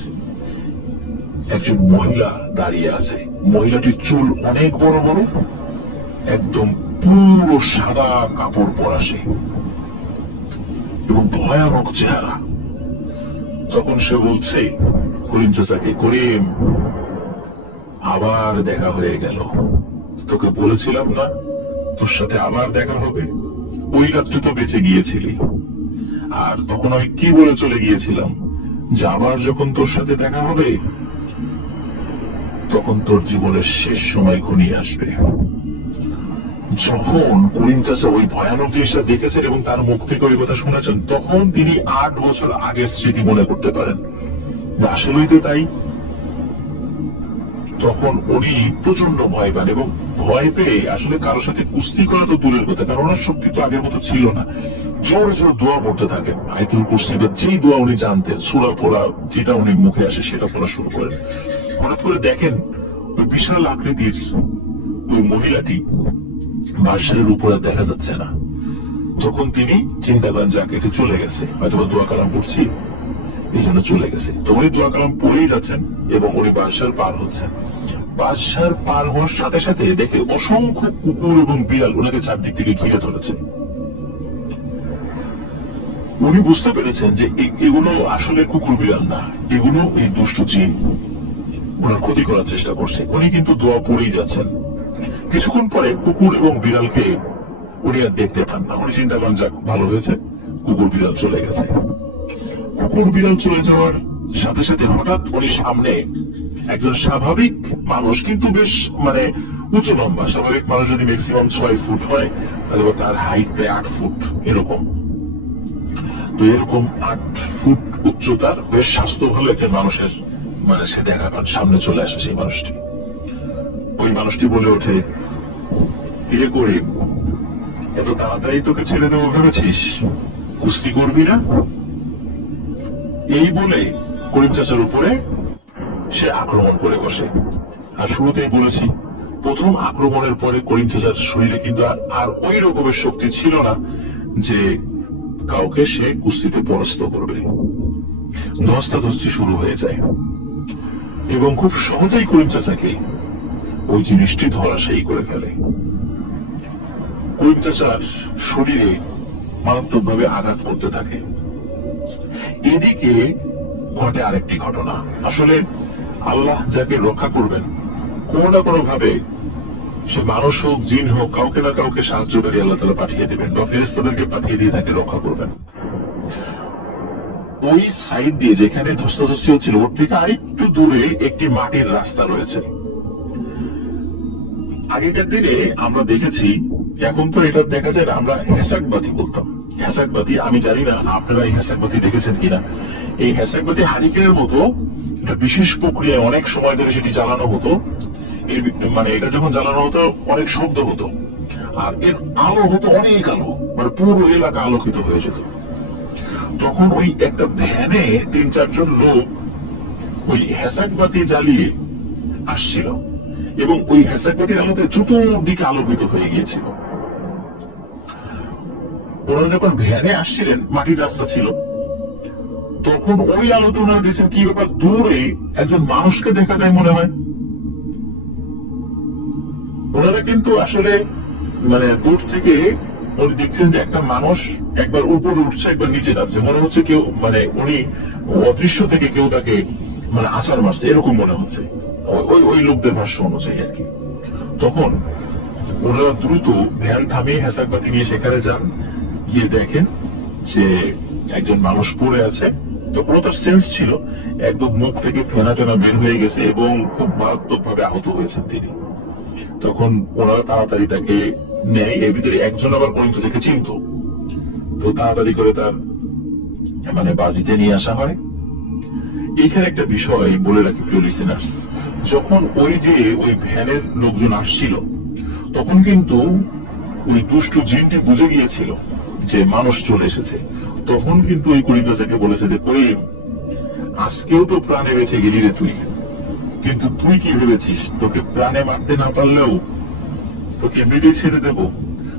একজন মহিলা দাঁড়িয়ে আছে। মহিলাটির চুল অনেক বড় বড়, একদম পুরো সাদা কাপড় পরা সে, এবং ভয়ানক চেহারা। তখন সে বলছে করিম চাচাকে, করিম, আবার দেখা হয়ে গেল। তোকে বলেছিলাম না তোর সাথে আবার দেখা হবে? ওই রাত্রে তো বেঁচে গিয়েছিলি, আর তখন আমি কি বলে চলে গিয়েছিলাম যে আবার যখন তোর সাথে দেখা হবে তখন তোর জীবনের শেষ সময় ঘনিয়ে আসবে। যখন করিম চাচা ওই ভয়ানক জিনিসটা দেখেছেন এবং তার মুখ থেকে ওই কথা শুনেছেন, তখন তিনি 8 বছর আগের স্মৃতি মনে করতে পারেন। আসলেই তো তাই। তখন উনি প্রচন্ড ভয় পান এবং ভয় পেয়ে আসলে কারোর সাথে কুস্তি করা তো দূরের কথা, কারণ ওনার শক্তি তো আগের মতো ছিল না। জোর জোর দোয়া পড়তে থাকেন, আয়াতুল কুরসি বা যেই দোয়া উনি জানতেন, সূরা পড়া যেটা উনি মুখে আসে সেটা পড়া শুরু করেন। হঠাৎ করে দেখেন ওই বিশাল আকৃতির ওই মহিলাটি বাদশাহের উপরে দেখা যাচ্ছে না। তখন তিনি চিন্তা করেন যাক এটা চলে গেছে, হয়তো দোয়া কালাম পড়ছি এই জন্য চলে গেছে। তো উনি দোয়া কালাম পড়েই যাচ্ছেন এবং উনি বাদশার পার হচ্ছেন। বাদশার পার হওয়ার সাথে সাথে দেখে অসংখ্য কুকুর এবং বিড়াল ওনাকে চারদিক থেকে ঘিরে ধরেছে। উনি বুঝতে পেরেছেন যে এগুলো আসলে কুকুর বিড়াল না, এগুলো এই দুষ্ট জিন ওনার ক্ষতি করার চেষ্টা করছে। উনি কিন্তু দোয়া পড়েই যাচ্ছেন। কিছুক্ষণ পরে কুকুর এবং বিড়ালকে উনি আর দেখতে পান না। উনি চিন্তা করেন যাক ভালো হয়েছে, কুকুর বিড়াল চলে গেছে। কুকুর বিড়াল চলে যাওয়ার সাথে সাথে হঠাৎ উনি সামনে একজন স্বাভাবিক মানুষ, কিন্তু বেশ উঁচু লম্বা, স্বাভাবিক মানুষ যদি ম্যাক্সিমাম 6 ফুট হয় তাহলে তার হাইট প্রায় 8 ফুট এরকম। তো এরকম 8 ফুট উচ্চতার বেশ স্বাস্থ্য ভালো একটা মানুষের সে দেখা পান, সামনে চলে আসে সেই মানুষটি। ওই মানুষটি বলে ওঠে, কিরে করিম, এত তাড়াতাড়ি তোকে ছেড়ে দেবো ভেবেছিস? কুস্তি করবি না? এই বলে করিম চাচার উপরে সে আক্রমণ করে বসে। আর শুরুতেই বলেছি, প্রথম আক্রমণের পরে করিম চাচার শরীরে কিন্তু আর ওই রকমের শক্তি ছিল না যে কাউকে সে কুস্তিতে পরাস্ত করবে। ধস্তাধস্তি শুরু হয়ে যায় এবং খুব সহজেই করিম চাচাকে ওই জিনিসটি ধরাশায়ী করে ফেলে। করিম চাচার শরীরে মারাত্মকভাবে আঘাত করতে থাকে। এদিকে ঘটে আরেকটি ঘটনা। আসলে আল্লাহ যাকে রক্ষা করবেন, কোনো না কোনো ভাবে সে মানুষ হোক জিন হোক, কাউকে না কাউকে সাহায্যকারী আল্লাহ তাআলা পাঠিয়ে দেবেন বা ফেরেশতাদেরকে পাঠিয়ে দিয়ে তাকে রক্ষা করবেন। ওই সাইড দিয়ে যেখানে ধস্তাধস্তি হচ্ছিল, ওর থেকে আরেকটু দূরে একটি মাটির রাস্তা রয়েছে। আগেকার দিনে আমরা দেখেছি, এখন তো এটা দেখা যায় না, আমরা হেসাকবাতি বলতাম। হেসাকবাতি, আমি জানি না আপনারা এই হেসাকবাতি দেখেছেন কিনা। এই হেসাকবাতি হারিকেনের মতো একটা বিশেষ প্রক্রিয়ায় অনেক সময় ধরে সেটি জ্বালানো হতো। এটা যখন জ্বালানো হতো অনেক শব্দ হতো, আর এর আলো হতো অনেক আলো, পুরো এলাকা আলোকিত হয়ে যেত। তখন ওই একটা ভ্যানে 3-4 জন লোক ওই হেসাকবাতি জ্বালিয়ে আসছিল এবং ওই হেসাকবাতির আলোতে চতুর্দিকে আলোকিত হয়ে গিয়েছিল। ওনারা যখন ভ্যানে আসছিলেন, মাটির রাস্তা ছিল, তখন ওই আলোতে ওনারা দেখছেন কি ব্যাপার, দূরে একজন মানুষকে দেখা যায় মনে হয়। ওনারা কিন্তু আসলে দূর থেকে উনি দেখছেন যে একটা মানুষ একবার উপরে উঠছে, একবার নিচে নামছে। মনে হচ্ছে কেউ উনি অদৃশ্য থেকে কেউ তাকে আছাড় মারছে, এরকম মনে হচ্ছে ওই লোকদের ভাষ্য অনুযায়ী আর কি। তখন ওনারা দ্রুত ভ্যান থামিয়ে হেসাকবাতি নিয়ে সেখানে যান, গিয়ে দেখেন যে একজন মানুষ পড়ে আছে। তখন তার সেন্স ছিল একদম মুখ থেকে ফেনা টেনা বের হয়ে গেছে এবং খুব মারাত্মক ভাবে আহত হয়েছেন তিনি। তখন ওনারা তাড়াতাড়ি তাকে নেয়। এর ভিতরে একজন আবার করিম চাচাকে চিনত, তো তাড়াতাড়ি করে তার বাড়িতে নিয়ে আসা হয়। এখানে একটা বিষয় বলে রাখি প্রিয় লিসেনার্স, যখন ওই ভ্যানের লোকজন আসছিল, তখন কিন্তু ওই দুষ্ট জিনটি বুঝে গিয়েছিল যে মানুষ চলে এসেছে। তখন কিন্তু ওই করিম চাচাকে বলেছে যে, করিম, আজকেও তো প্রাণে বেঁচে গেলি রে তুই, কিন্তু তুই কি ভেবেছিস তোকে প্রাণে মারতে না পারলেও তোকে এমনিতেই ছেড়ে দেব?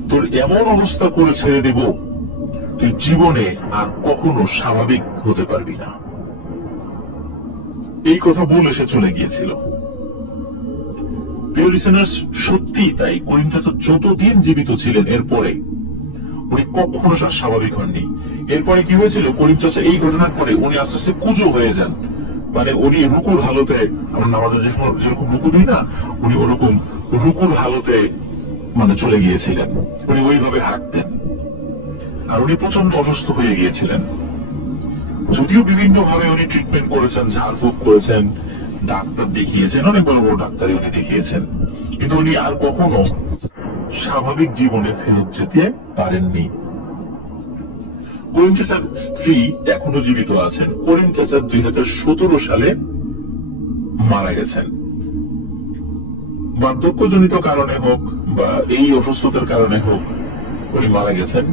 তোর এমন অবস্থা করে ছেড়ে দেব, তুই জীবনে আর কখনো স্বাভাবিক হতে পারবি না। এই কথা বলে সে চলে গিয়েছিল। প্রিয় লিসেনার্স, সত্যি তাই। করিম চাচা যতদিন জীবিত ছিলেন, এরপরে উনি কখনো স্বাভাবিক হননি। এরপরে কি হয়েছিল, করিম চাচা এই ঘটনার পরে উনি আস্তে আস্তে কুজো হয়ে যান। উনি রুকুর হালতে, আমরা নামাজে যেরকম রুকু দিই না, উনি ওরকম রুকুর হালতে চলে গিয়েছিলেন। উনি ওইভাবে হাঁটতেন আর উনি প্রচন্ড অসুস্থ হয়ে গিয়েছিলেন। যদিও বিভিন্ন ভাবে উনি ট্রিটমেন্ট করেছেন, ঝাড়ফুঁক করেছেন, ডাক্তার দেখিয়েছেন, অনেক বড় বড় ডাক্তারই উনি দেখিয়েছেন, কিন্তু উনি আর কখনো স্বাভাবিক জীবনে ফেরত যেতে পারেননি। করিম চাচার স্ত্রী এখনো জীবিত আছেন। করিম চাচা 2017 সালে মারা গেছেন। বার্ধক্যজনিত কারণে হোক বা এই অসুস্থতার কারণে হোক উনি মারা গেছেন।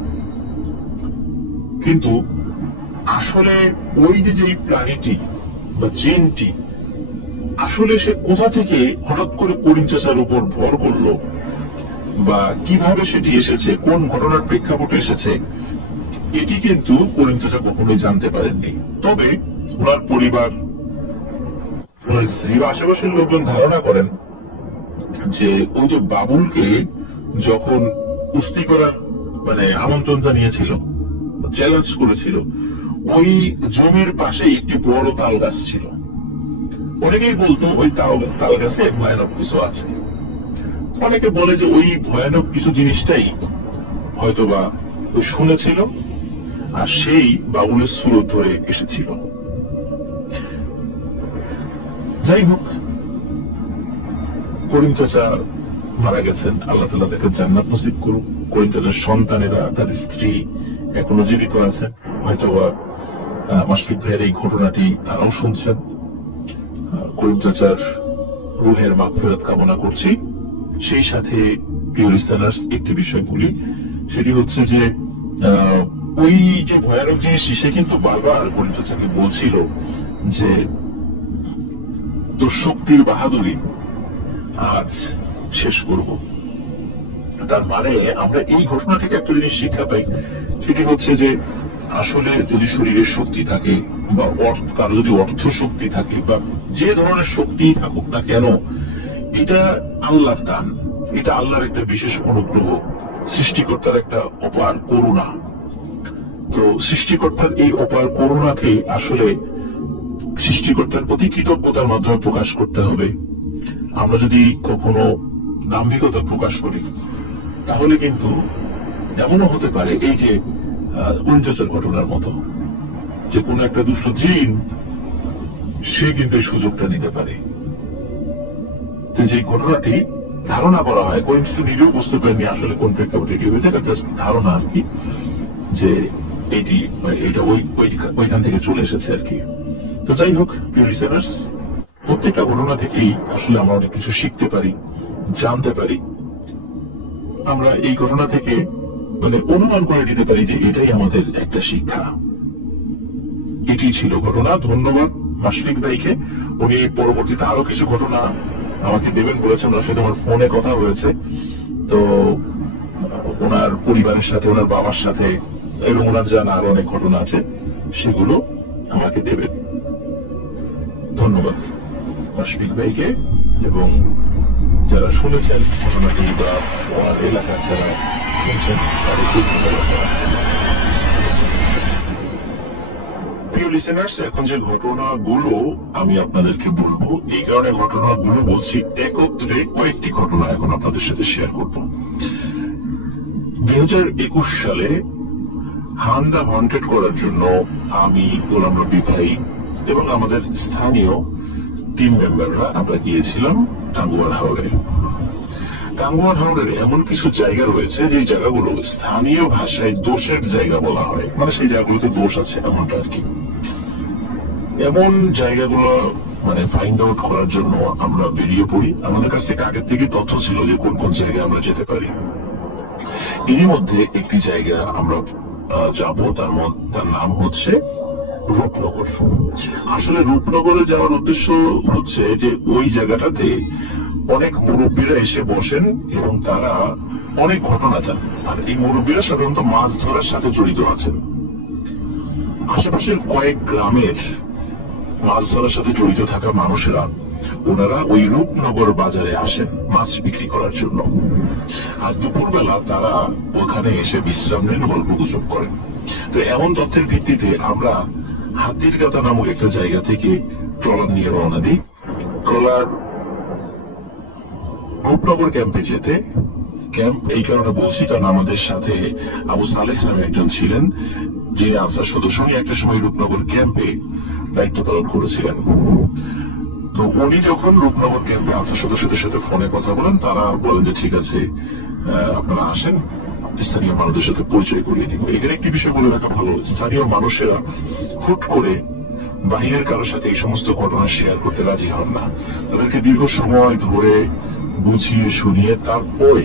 কিন্তু আসলে ওই যে প্রাণীটি বা জিনটি আসলে সে কোথা থেকে হঠাৎ করে করিম চাচার উপর ভর করলো বা কিভাবে সেটি এসেছে, কোন ঘটনার প্রেক্ষাপটে এসেছে, এটি কিন্তু করিম চাচা কখনোই জানতে পারেননি। তবে ওনার পরিবার, ওনার স্ত্রীর আশেপাশের লোকজন ধারণা করেন যে ওই যে বাবুলকে যখন কুস্তি করার আমন্ত্রণ জানিয়েছিল, চ্যালেঞ্জ করেছিল, ওই জমির পাশে একটি বড় তাল গাছ ছিল। অনেকেই বলতো ওই তাল গাছে ভয়ানক কিছু আছে। অনেকে বলে যে ওই ভয়ানক কিছু জিনিসটাই হয়তোবা ওই শুনেছিল আর সেই বাবুলের সুরত ধরে এসেছিল। যাই হোক, করিম চাচা মারা গেছেন, আল্লাহ তাআলা তাকে জান্নাত নসিব করুক। করিম চাচার সন্তানেরা, তার স্ত্রী এখনো জীবিত আছেন। হয়তোবা মাশফিক ভাইয়ের এই ঘটনাটি তারাও শুনছেন। করিম চাচার রুহের মাগফিরাত কামনা করছি। সেই সাথে প্রিয় লিসেনার্স, একটি বিষয় বলি, সেটি হচ্ছে যে ওই যে ভয়ানক জিনিস, সে কিন্তু বারবার করিম চাচাকে বলছিল যে তোর শক্তির বাহাদুরি আজ শেষ করব। তার মানে আমরা এই ঘটনা থেকে একটা জিনিস শিক্ষা পাই, সেটি হচ্ছে যে আসলে যদি শরীরের শক্তি থাকে বা কারো যদি অর্থ শক্তি থাকে বা যে ধরনের শক্তি থাকুক না কেন, এটা আল্লাহর দান, এটা আল্লাহর একটা বিশেষ অনুগ্রহ, সৃষ্টিকর্তার একটা অপার করুণা। তো সৃষ্টিকর্তার এই অপার করুণাকে আসলে সৃষ্টিকর্তার প্রতি কৃতজ্ঞতার মাধ্যমে প্রকাশ করতে হবে। আমরা যদি কখনো দাম্ভিকতা প্রকাশ করি তাহলে কিন্তু এমনও হতে পারে এই যে করিম চাচার ঘটনার মতো, যে কোন একটা দুষ্ট জিন সে কিন্তু এই সুযোগটা নিতে পারে। তো যে ঘটনাটি ধারণা করা হয়, করিম চাচা নিজেও বুঝতে পারেনি আসলে কোন প্রেক্ষাপটে কি হয়েছে, ধারণা আর কি, যে এটা ওইখান থেকে চলে এসেছে আর কি। তো যাই হোক, প্রিয় লিসেনার্স, প্রত্যেকটা ঘটনা থেকেই আসলে আমরা অনেক কিছু শিখতে পারি, জানতে পারি। আমরা এই ঘটনা থেকে অনুমান করে দিতে পারি যে এটাই আমাদের একটা শিক্ষা। এটি ছিল ঘটনা। ধন্যবাদ মাশফিক ভাইকে, উনি পরবর্তীতে আরো কিছু ঘটনা আমাকে দেবেন বলেছেন। ওনার সাথে আমার ফোনে কথা হয়েছে। তো ওনার পরিবারের সাথে, ওনার বাবার সাথে এবং ওনার জানা আরো অনেক ঘটনা আছে, সেগুলো আমাকে দেবেন। ধন্যবাদ মাশফিক ভাইকে, এবং যারা শুনেছেন ঘটনাটি বা ওনার এলাকার যারা শুনছেন তাদেরকে ধন্যবাদ জানাচ্ছি। প্রিয় লিসেনার্স, এখন যে ঘটনাগুলো আমি আপনাদেরকে বলবো, এই কারণে ঘটনাগুলো বলছি, একত্রে কয়েকটি ঘটনা এখন আপনাদের সাথে শেয়ার করব। 2021 সালে হান্ডা হন্টেড করার জন্য আমি, গোলাম রবি ভাই এবং আমাদের স্থানীয় টিম মেম্বাররা আমরা গিয়েছিলাম টাঙ্গুয়ার হাওরে। টাঙ্গুয়ার হাওরের এমন কিছু জায়গা রয়েছে যে জায়গাগুলো স্থানীয় ভাষায় দোষের জায়গা বলা হয়, সেই জায়গাগুলোতে দোষ আছে এমনটা আর কি। এমন জায়গাগুলো ফাইন্ড আউট করার জন্য আমরা বেরিয়ে পড়ি। আমাদের কাছ থেকে আগের থেকে তথ্য ছিল যে কোন কোন জায়গায় আমরা যেতে পারি। এরই মধ্যে একটি জায়গা আমরা যাব, তার নাম হচ্ছে রূপনগর। আসলে রূপনগরে যাওয়ার উদ্দেশ্য হচ্ছে যে ওই জায়গাটাতে অনেক মুরব্বীরা এসে বসেন এবং তারা অনেক ঘটনা জানেন। আর এই মুরব্বীরা সাধারণত মাছ ধরার সাথে জড়িত আছেন। আশেপাশের কয়েক গ্রামের মাছ ধরার সাথে জড়িত থাকা মানুষেরা, ওনারা ওই রূপনগর বাজারে আসেন মাছ বিক্রি করার জন্য। আর দুপুরবেলা তারা ওখানে এসে বিশ্রাম নেন, গল্প গুজব করেন। তো এমন তথ্যের ভিত্তিতে আমরা হাতিরগাতা নামক একটা জায়গা থেকে ট্রলার নিয়ে রওনা দিই। ট্রলার রূপনগর ক্যাম্পে যেতে, ক্যাম্প এই কারণে বলছি কারণ আমাদের সাথে আবু সালেহ নামে একজন ছিলেন, যিনি আনসার সদস্য, একটা সময় রূপনগর ক্যাম্পে দায়িত্ব পালন করেছিলেন। তো উনি যখন রূপনগর ক্যাম্পে আনসার সদস্যদের সাথে ফোনে কথা বলেন, তারা বলেন যে ঠিক আছে, আপনারা আসেন, স্থানীয় মানুষদের সাথে পরিচয় করিয়ে দিব। এখানে একটি বিষয় বলে রাখা ভালো, স্থানীয় মানুষেরা হুট করে বাহিরের কারোর সাথে এই সমস্ত ঘটনা শেয়ার করতে রাজি হন না। তাদেরকে দীর্ঘ সময় ধরে বুঝিয়ে শুনিয়ে তারপরে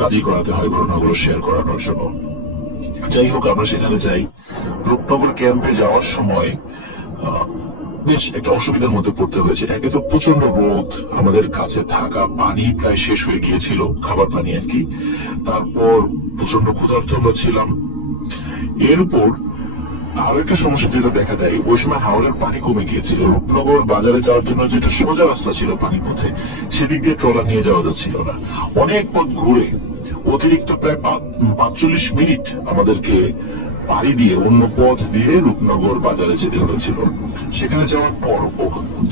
রাজি করাতে হয় ঘটনাগুলো শেয়ার করানোর জন্য। যাই হোক, আমরা সেখানে যাই। রূপনগর ক্যাম্পে যাওয়ার সময় বেশ একটা অসুবিধার মধ্যে পড়তে হয়েছে। একে তো প্রচন্ড রোদ, আমাদের কাছে থাকা পানি প্রায় শেষ হয়ে গিয়েছিল, খাবার পানি আর কি। তারপর প্রচন্ড ক্ষুধার্ত আমরা ছিলাম। এর উপর আরো একটা সমস্যা যেটা দেখা দেয়, ওই সময় হাওড়ের পানি কমে গিয়েছিল। রূপনগর বাজারে যাওয়ার জন্য যেটা সোজা রাস্তা ছিল পানি পথে, সেদিক দিয়ে ট্রলার নিয়ে যাওয়া যাচ্ছিল না। অনেক পথ ঘুরে অতিরিক্ত প্রায় 45 মিনিট আমাদেরকে পাড়ি দিয়ে অন্য পথ দিয়ে রূপনগর বাজারে যেতে হয়েছিল। সেখানে যাওয়ার পর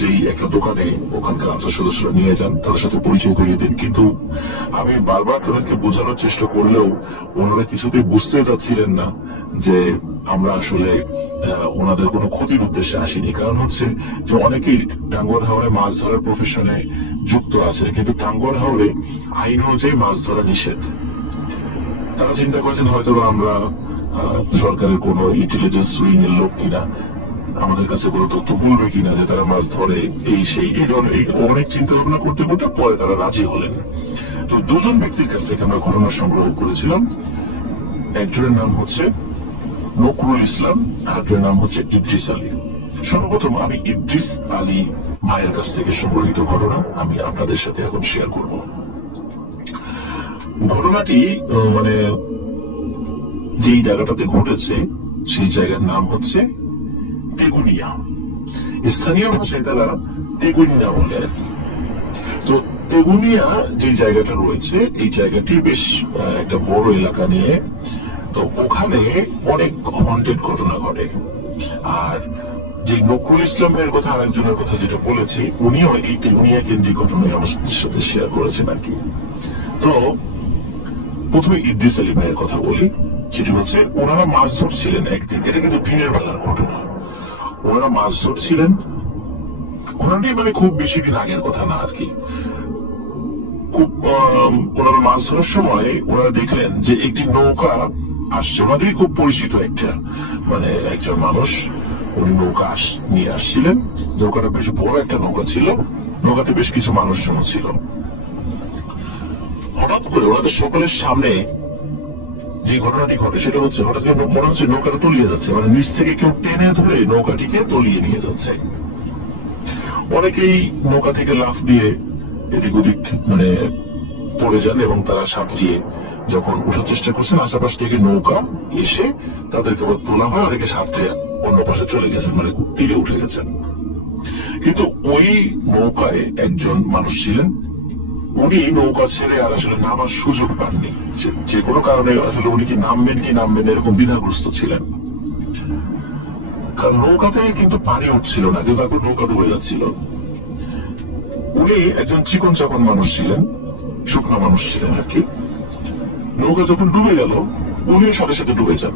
যেই একটা দোকানে ওখানকার আনসার সদস্যরা নিয়ে যান, তাদের সাথে পরিচয় করিয়ে দিন। কিন্তু আমি বারবার তাদেরকে বোঝানোর চেষ্টা করলেও ওনারা কিছুতেই বুঝতে চাচ্ছিলেন না যে আমরা আসলে ওনাদের কোনো ক্ষতির উদ্দেশ্যে আসিনি। কারণ হচ্ছে যে অনেকেই টাঙ্গুয়ার হাওরে মাছ ধরার প্রফেশনে যুক্ত আছে, কিন্তু টাঙ্গুয়ার হাওরে আইন অনুযায়ী মাছ ধরা নিষেধ। তারা চিন্তা করেছেন হয়তো আমরা সরকারের কোন ইন্টেলিজেন্স উইং এর লোক কিনা, আমাদের কাছে কোনো তথ্য বলবে কিনা যে তারা মাছ ধরে, এই সেই এই ধরনের অনেক চিন্তা ভাবনা করতে করতে পরে তারা রাজি হলেন। তো দুজন ব্যক্তির কাছ থেকে আমরা ঘটনা সংগ্রহ করেছিলাম। একজনের নাম হচ্ছে নকরুল ইসলাম, আরেকজনের নাম হচ্ছে ইদ্রিস আলী। সর্বপ্রথম আমি ইদ্রিস আলী ভাইয়ের কাছ থেকে সংগ্রহিত ঘটনা আমি আপনাদের সাথে এখন শেয়ার করব। ঘটনাটি মানে যেই জায়গাটাতে ঘটেছে সেই জায়গার নাম হচ্ছে তেগুনিয়া। স্থানীয় ভাষায় তারা তেগুনিয়া বলে আর কি। তো তেগুনিয়া যে জায়গাটা রয়েছে, এই জায়গাটি বেশ একটা বড় এলাকা নিয়ে। তো ওখানে অনেক হন্টেড ঘটনা ঘটে। আর যে নকরুল ইসলামের কথা আরেকজনের কথা যেটা বলেছি, উনিও এই তেগুনিয়া কেন্দ্রিক ঘটনায় আমাদের সাথে শেয়ার করেছেন আর কি। তো প্রথমে ইদ্রিস আলী ভাইয়ের কথা বলি, যেটি হচ্ছে ওনারা মাছ ধরছিলেন একদিন। এটা কিন্তু দিনের বেলার ঘটনা। ওনারা মাছ ধরছিলেন, ঘটনাটি মানে খুব বেশি দিন আগের কথা না আর কি। ওনারা মাছ ধরার সময় ওনারা দেখলেন যে একটি নৌকা আসছে। ওনাদেরই খুব পরিচিত একটা মানে একজন মানুষ, উনি নৌকা নিয়ে আসছিলেন। নৌকাটা বেশ বড় একটা নৌকা ছিল, নৌকাতে বেশ কিছু মানুষজন ছিল। হঠাৎ করে ওনাদের সকলের সামনে যে ঘটনাটি ঘটে সেটা হচ্ছে, হঠাৎ করে মনে হচ্ছে নৌকাটা তলিয়ে যাচ্ছে, মানে নিচ থেকে কেউ টেনে ধরে নৌকাটিকে তলিয়ে নিয়ে যাচ্ছে। অনেকেই নৌকা থেকে লাফ দিয়ে এদিক ওদিক মানে পড়ে যান এবং তারা সাঁতরিয়ে যখন ওঠার চেষ্টা করছেন, আশেপাশ থেকে নৌকা এসে তাদেরকে তোলা হয়, অনেকে সাঁতরে অন্য পাশে চলে গেছেন, মানে তীরে উঠে গেছেন। কিন্তু ওই নৌকায় একজন মানুষ ছিলেন, উনি নৌকা ছেড়ে আর আসলে নামার সুযোগ পাননি। যে কোনো কারণে আসলে উনি কি নামবেন এরকম দ্বিধাগ্রস্ত ছিলেন। কারণ নৌকাতে কিন্তু পানি উঠছিল না, কিন্তু তারপর নৌকা ডুবে যাচ্ছিল। উনি একজন চিকন চাকন মানুষ ছিলেন, শুকনো মানুষ ছিলেন আর কি। নৌকা যখন ডুবে গেল, উনিও সাথে সাথে ডুবে যান।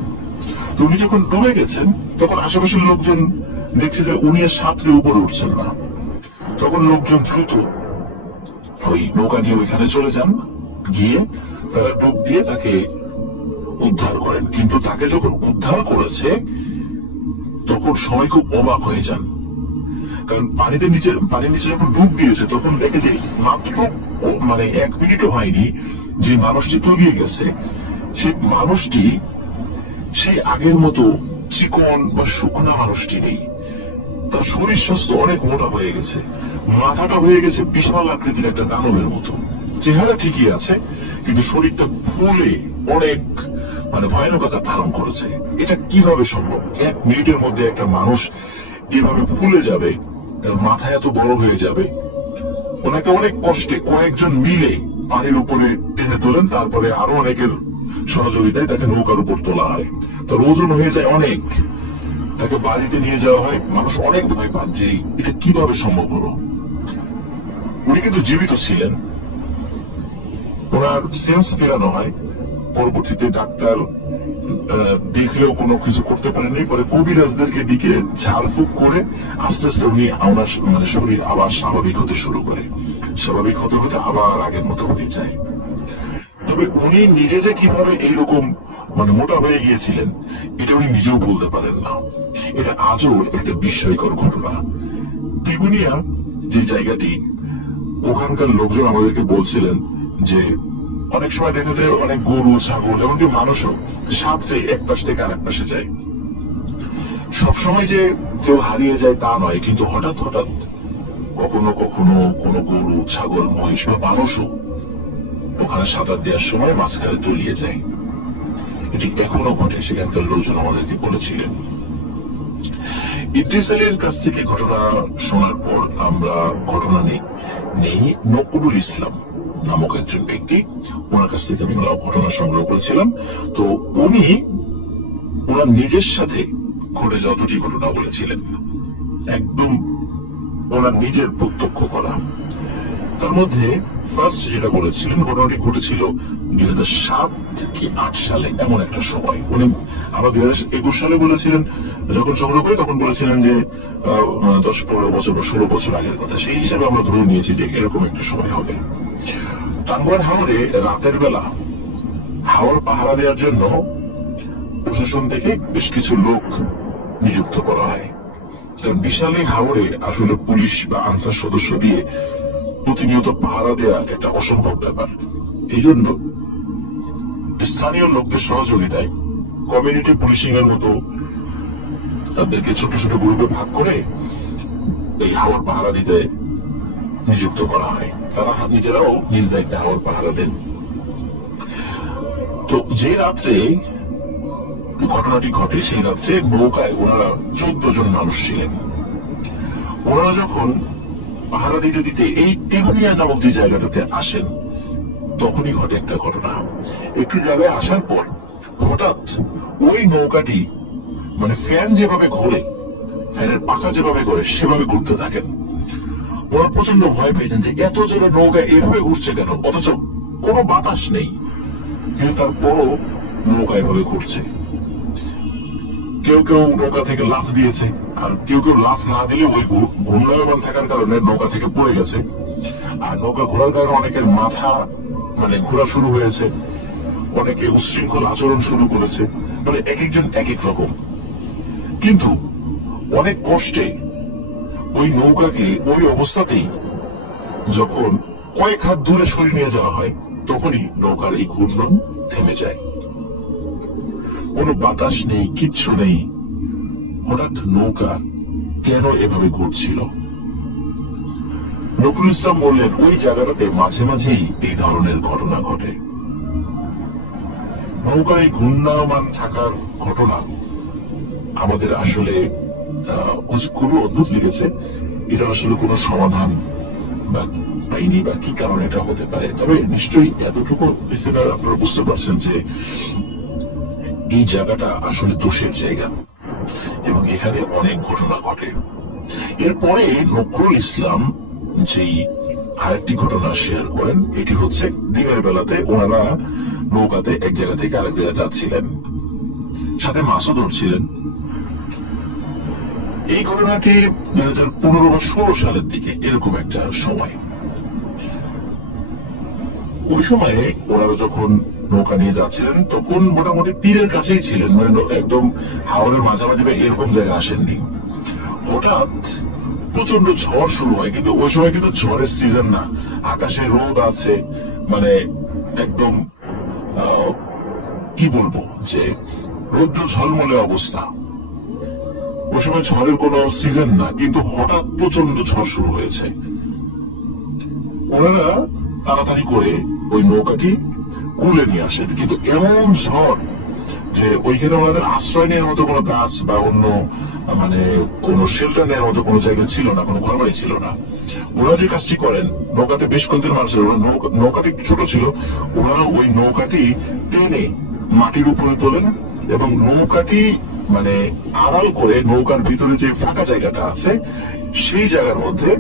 তো উনি যখন ডুবে গেছেন, তখন আশেপাশের লোকজন দেখছে যে উনি সাঁতরে উপরে উঠছেন না। তখন লোকজন দ্রুত ওই নৌকা নিয়ে ওইখানে চলে যান, গিয়ে তারা ডুব দিয়ে তাকে উদ্ধার করেন। কিন্তু তাকে যখন উদ্ধার করেছে, তখন সবাই খুব অবাক হয়ে যান। কারণ পানির নিচে যখন ডুব দিয়েছে, তখন দেখে যে মাত্র মানে 1 মিনিটও হয়নি যে মানুষটি তলিয়ে গেছে, সেই মানুষটি সেই আগের মতো চিকন বা শুকনা মানুষটি নেই। তার শরীর স্বাস্থ্য অনেক মোটা হয়ে গেছে, মাথাটা হয়ে গেছে বিশাল আকৃতির একটা দানবের মতো। চেহারা ঠিকই আছে, কিন্তু শরীরটা ফুলে অনেক মানে ভয়ানকতা ধারণ করেছে। এটা কিভাবে সম্ভব? 1 মিনিটের মধ্যে একটা মানুষ এভাবে ফুলে যাবে, তার মাথা এত বড় হয়ে যাবে। ওনাকে অনেক কষ্টে কয়েকজন মিলে পানির উপরে টেনে তোলেন, তারপরে আরো অনেকের সহযোগিতায় তাকে নৌকার উপর তোলা হয়। তার ওজন হয়ে যায় অনেক, তাকে বাড়িতে নিয়ে যাওয়া হয়। মানুষ অনেক ভয় পান যে এটা কিভাবে সম্ভব হলো। উনি কিন্তু জীবিত ছিলেন, ওনার সেন্স ফেরানো হয়। পরবর্তীতে ডাক্তার দেখলেও কোনো কিছু করতে পারেননি। পরে কবিরাজদেরকে দিকে ঝাড়ফুঁক করে আস্তে আস্তে উনি ওনার মানে শরীর আবার স্বাভাবিক হতে শুরু করে, স্বাভাবিক হতে হতে আবার আগের মতো হয়ে যায়। তবে উনি নিজে যে কিভাবে এইরকম মানে মোটা হয়ে গিয়েছিলেন এটা উনি নিজেও বলতে পারেন না। এটা আজও একটা বিস্ময়কর ঘটনা। তিগুনিয়া যে জায়গাটি, ওখানকার লোকজন আমাদেরকে বলছিলেন যে অনেক সময় দেখা যায় অনেক গরু ছাগল এমনকি মানুষও সাঁতরে এক পাশ থেকে আরেক পাশে যায়। সবসময় যে কেউ হারিয়ে যায় তা নয়, কিন্তু হঠাৎ হঠাৎ কখনো কখনো কোনো গরু ছাগল মহিষ বা মানুষও ওখানে সাঁতার দেওয়ার সময় মাঝখানে তলিয়ে যায়। এটি এখনো ঘটে, সেখানকার লোকজন আমাদেরকে বলেছিলেন। ইদ্রিস আলীর কাছ থেকে ঘটনা শোনার পর আমরা ঘটনা নেই নকুরুল ইসলাম নামক একজন ব্যক্তি, ওনার কাছ থেকে আমি ঘটনা সংগ্রহ করেছিলাম। তো উনি ওনার নিজের সাথে ঘটে যাওয়া দুটি ঘটনা বলেছিলেন, একদম ওনার নিজের প্রত্যক্ষ করা। তার মধ্যে ফার্স্ট যেটা বলেছিলেন, ঘটনাটি ঘটেছিল 2007 কি 8 সালে এমন একটা সময়। উনি আবার 2021 সালে বলেছিলেন, যখন সংগ্রহ করে তখন বলেছিলেন যে 10-15 বছর বা 16 বছর আগের কথা। সেই হিসাবে আমরা ধরে নিয়েছি যে এরকম একটা সময় হবে। টাঙ্গুয়ার হাওরে রাতের বেলা হাওর পাহারা দেওয়ার জন্য প্রশাসন থেকে বেশ কিছু লোক নিযুক্ত করা হয়। কারণ বিশাল এই হাওরে আসলে পুলিশ বা আনসার সদস্য দিয়ে প্রতিনিয়ত পাহারা দেওয়া একটা অসম্ভব ব্যাপার। এই জন্য স্থানীয় লোকদের সহযোগিতায় কমিউনিটি পুলিশিং এর মতো তাদেরকে ছোট ছোট গ্রুপে ভাগ করে এই হাওর পাহারা দিতে নিযুক্ত করা হয়। তারা নিজেরাও নিজ দায়িত্বে হাওর পাহারা দেন। তো যে রাত্রে ঘটনাটি ঘটে সেই রাত্রে নৌকায় ওনারা 14 জন মানুষ ছিলেন। ওনারা যখন পাহারা দিতে দিতে এই তিগুনিয়া নামক যে জায়গাটাতে আসেন, তখনই ঘটে একটা ঘটনা। একটু জায়গায় আসার পর হঠাৎ ওই নৌকাটি মানে ফ্যান যেভাবে ঘোরে, ফ্যানের পাখা যেভাবে ঘোরে সেভাবে ঘুরতে থাকেন। ওরা প্রচন্ড ভয় পেয়েছেন যে এত জোরে নৌকা এভাবে ঘুরছে কেন, অথচ কোনো বাতাস নেই, কিন্তু তারপরও নৌকা এভাবে ঘুরছে। কেউ কেউ নৌকা থেকে লাফ দিয়েছে, আর কেউ কেউ লাফ না দিলে ওই ঘূর্ণায়মান থাকার কারণে নৌকা থেকে পড়ে গেছে। আর নৌকা ঘোরার কারণে অনেকের মাথা মানে ঘোরা শুরু হয়েছে, অনেকে উচ্ছৃঙ্খল আচরণ শুরু করেছে, মানে এক একজন এক এক রকম। কিন্তু অনেক কষ্টে ওই নৌকাকে ওই অবস্থাতেই যখন কয়েক হাত দূরে সরিয়ে নিয়ে যাওয়া হয়, তখনই নৌকার এই ঘূর্ণন থেমে যায়। কোনো বাতাস নেই, কিচ্ছু নেই। হঠাৎ নৌকা কেন এভাবে ঘুরছিল? নকুল ইসলাম বললেন, ওই জায়গাটাতে মাঝে মাঝেই এই ধরনের ঘটনা ঘটে। নৌকার এই ঘূর্ণায়মান থাকার ঘটনা আমাদের আসলে খুবই অদ্ভুত লেগেছে। এটা আসলে কোনো সমাধান বা পাইনি বা কি কারণে এটা হতে পারে। তবে নিশ্চয়ই এতটুকু আপনারা বুঝতে পারছেন যে এই জায়গাটা আসলে দোষের জায়গা এবং এখানে অনেক ঘটনা ঘটে। এরপরে নকুল ইসলাম যেই আরেকটি ঘটনা শেয়ার করেন, এটি হচ্ছে দিনের বেলাতে ওনারা নৌকাতে এক জায়গা থেকে আরেক জায়গায় যাচ্ছিলেন, সাথে মাছও ধরছিলেন। এই ঘটনাটি 2015 বা 16 সালের দিকে এরকম একটা সময়। ওই সময়ে ওনারা যখন নৌকা নিয়ে যাচ্ছিলেন তখন মোটামুটি তীরের কাছেই ছিলেন, মানে একদম হাওরের মাঝামাঝি বা এরকম জায়গায় আসেননি। হঠাৎ প্রচন্ড ঝড় শুরু হয়, কিন্তু ওই সময় কিন্তু ঝড়ের সিজন না, আকাশে রোদ আছে, মানে একদম কি বলবো যে রৌদ্র ঝলমলে অবস্থা। ওই সময় ঝড়ের কোনো সিজন না, কিন্তু হঠাৎ প্রচন্ড ঝড় শুরু হয়েছে। ওনারা তাড়াতাড়ি করে ওই নৌকাটি কুলে নিয়ে আসেন, কিন্তু এমন ঝড় যে ওইখানে ওনাদের আশ্রয় নেওয়ার মতো কোনো গাছ বা অন্য মানে কোনো শেল্টার নেওয়ার মতো কোনো জায়গা ছিল না, কোনো ঘরবাড়ি ছিল না। ওরা যে কাজটি করেন, নৌকাতে বেশ কয়েকজন মানুষ ছিল, নৌকাটি ছোট ছিল, ওনারা ওই নৌকাটি টেনে মাটির উপরে তোলেন এবং নৌকাটি মানে আড়াল করে নৌকার ভিতরে যে ফাঁকা জায়গাটা আছে সেই জায়গার মধ্যে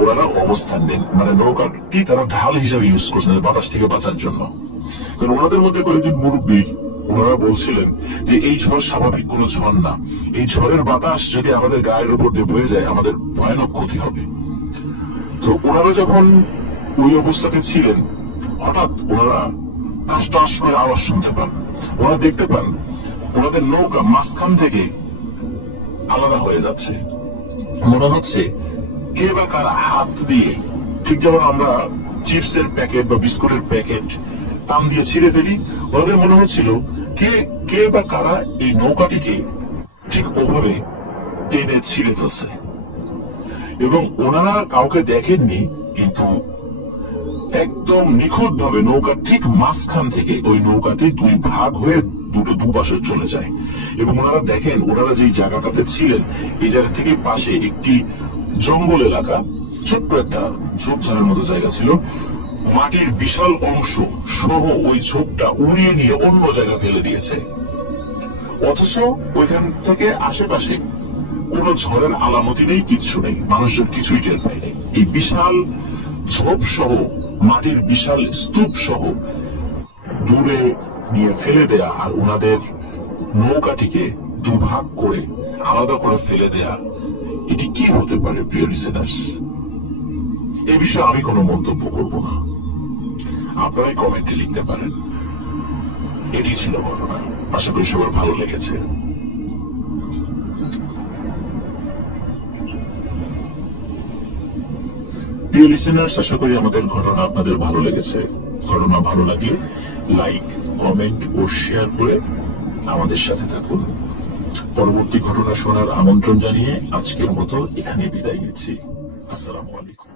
ওনারা অবস্থান নেন। মানে নৌকাটি তারা ঢাল হিসাবে ইউজ করছেন বাতাস থেকে বাঁচার জন্য। কারণ ওনাদের মধ্যে কয়েকজন মুরব্বী ওনারা বলছিলেন যে এই ঝড় স্বাভাবিক কোনো ঝড় না, এই ঝড়ের বাতাস যদি আমাদের গায়ের উপর দিয়ে বয়ে যায় আমাদের ভয়ানক ক্ষতি হবে। তো ওনারা যখন ওই অবস্থাতে ছিলেন, হঠাৎ ওনারা টাস টাস করে আওয়াজ শুনতে পান। ওনারা দেখতে পান ওনাদের নৌকা মাঝখান থেকে আলাদা হয়ে যাচ্ছে। মনে হচ্ছে কে বা কারা হাত দিয়ে, ঠিক যেমন আমরা চিপসের প্যাকেট বা বিস্কুটের প্যাকেট টান দিয়ে ছিঁড়ে ফেলি, ওনাদের মনে হচ্ছিল কে বা কারা এই নৌকাটিকে ঠিক ওভাবে টেনে ছিঁড়ে ফেলছে। এবং ওনারা কাউকে দেখেননি, কিন্তু একদম নিখুঁত ভাবে নৌকা ঠিক মাঝখান থেকে ওই নৌকাটি দুই ভাগ হয়ে দুপাশে চলে যায়। এবং ওনারা দেখেন ওনারা যে জায়গাটাতে ছিলেন এই জায়গা থেকে পাশে একটি জঙ্গল এলাকা, ছোট্ট একটা ঝোপঝাড়ের মতো জায়গা ছিল, মাটির বিশাল অংশ সহ ওই ঝোপটা উড়িয়ে নিয়ে অন্য জায়গা ফেলে দিয়েছে। অথচ ওইখান থেকে আশেপাশে কোনো ঝড়ের আলামতি নেই, কিচ্ছু নেই, মানুষজন কিছুই টের পায়নি। এই বিশাল ঝোপ সহ মাটির বিশাল স্তূপ সহ দূরে নিয়ে ফেলে দেয়া আর ওনাদের নৌকাটিকে দুভাগ করে আলাদা করে ফেলে দেয়া, এটি কি হতে পারে প্রিয় লিসেনার্স? এ বিষয়ে আমি কোনো মন্তব্য করব না, আপনারাই কমেন্টে লিখতে পারেন। এটি ছিল ঘটনা, আশা করি সবার ভালো লেগেছে। প্রিয় লিসেনার্স, আশা করি আমাদের ঘটনা আপনাদের ভালো লেগেছে। ঘটনা ভালো লাগলে লাইক, কমেন্ট ও শেয়ার করে আমাদের সাথে থাকুন। পরবর্তী ঘটনা শোনার আমন্ত্রণ জানিয়ে আজকের মতো এখানে বিদায় নিচ্ছি। আসসালামু আলাইকুম।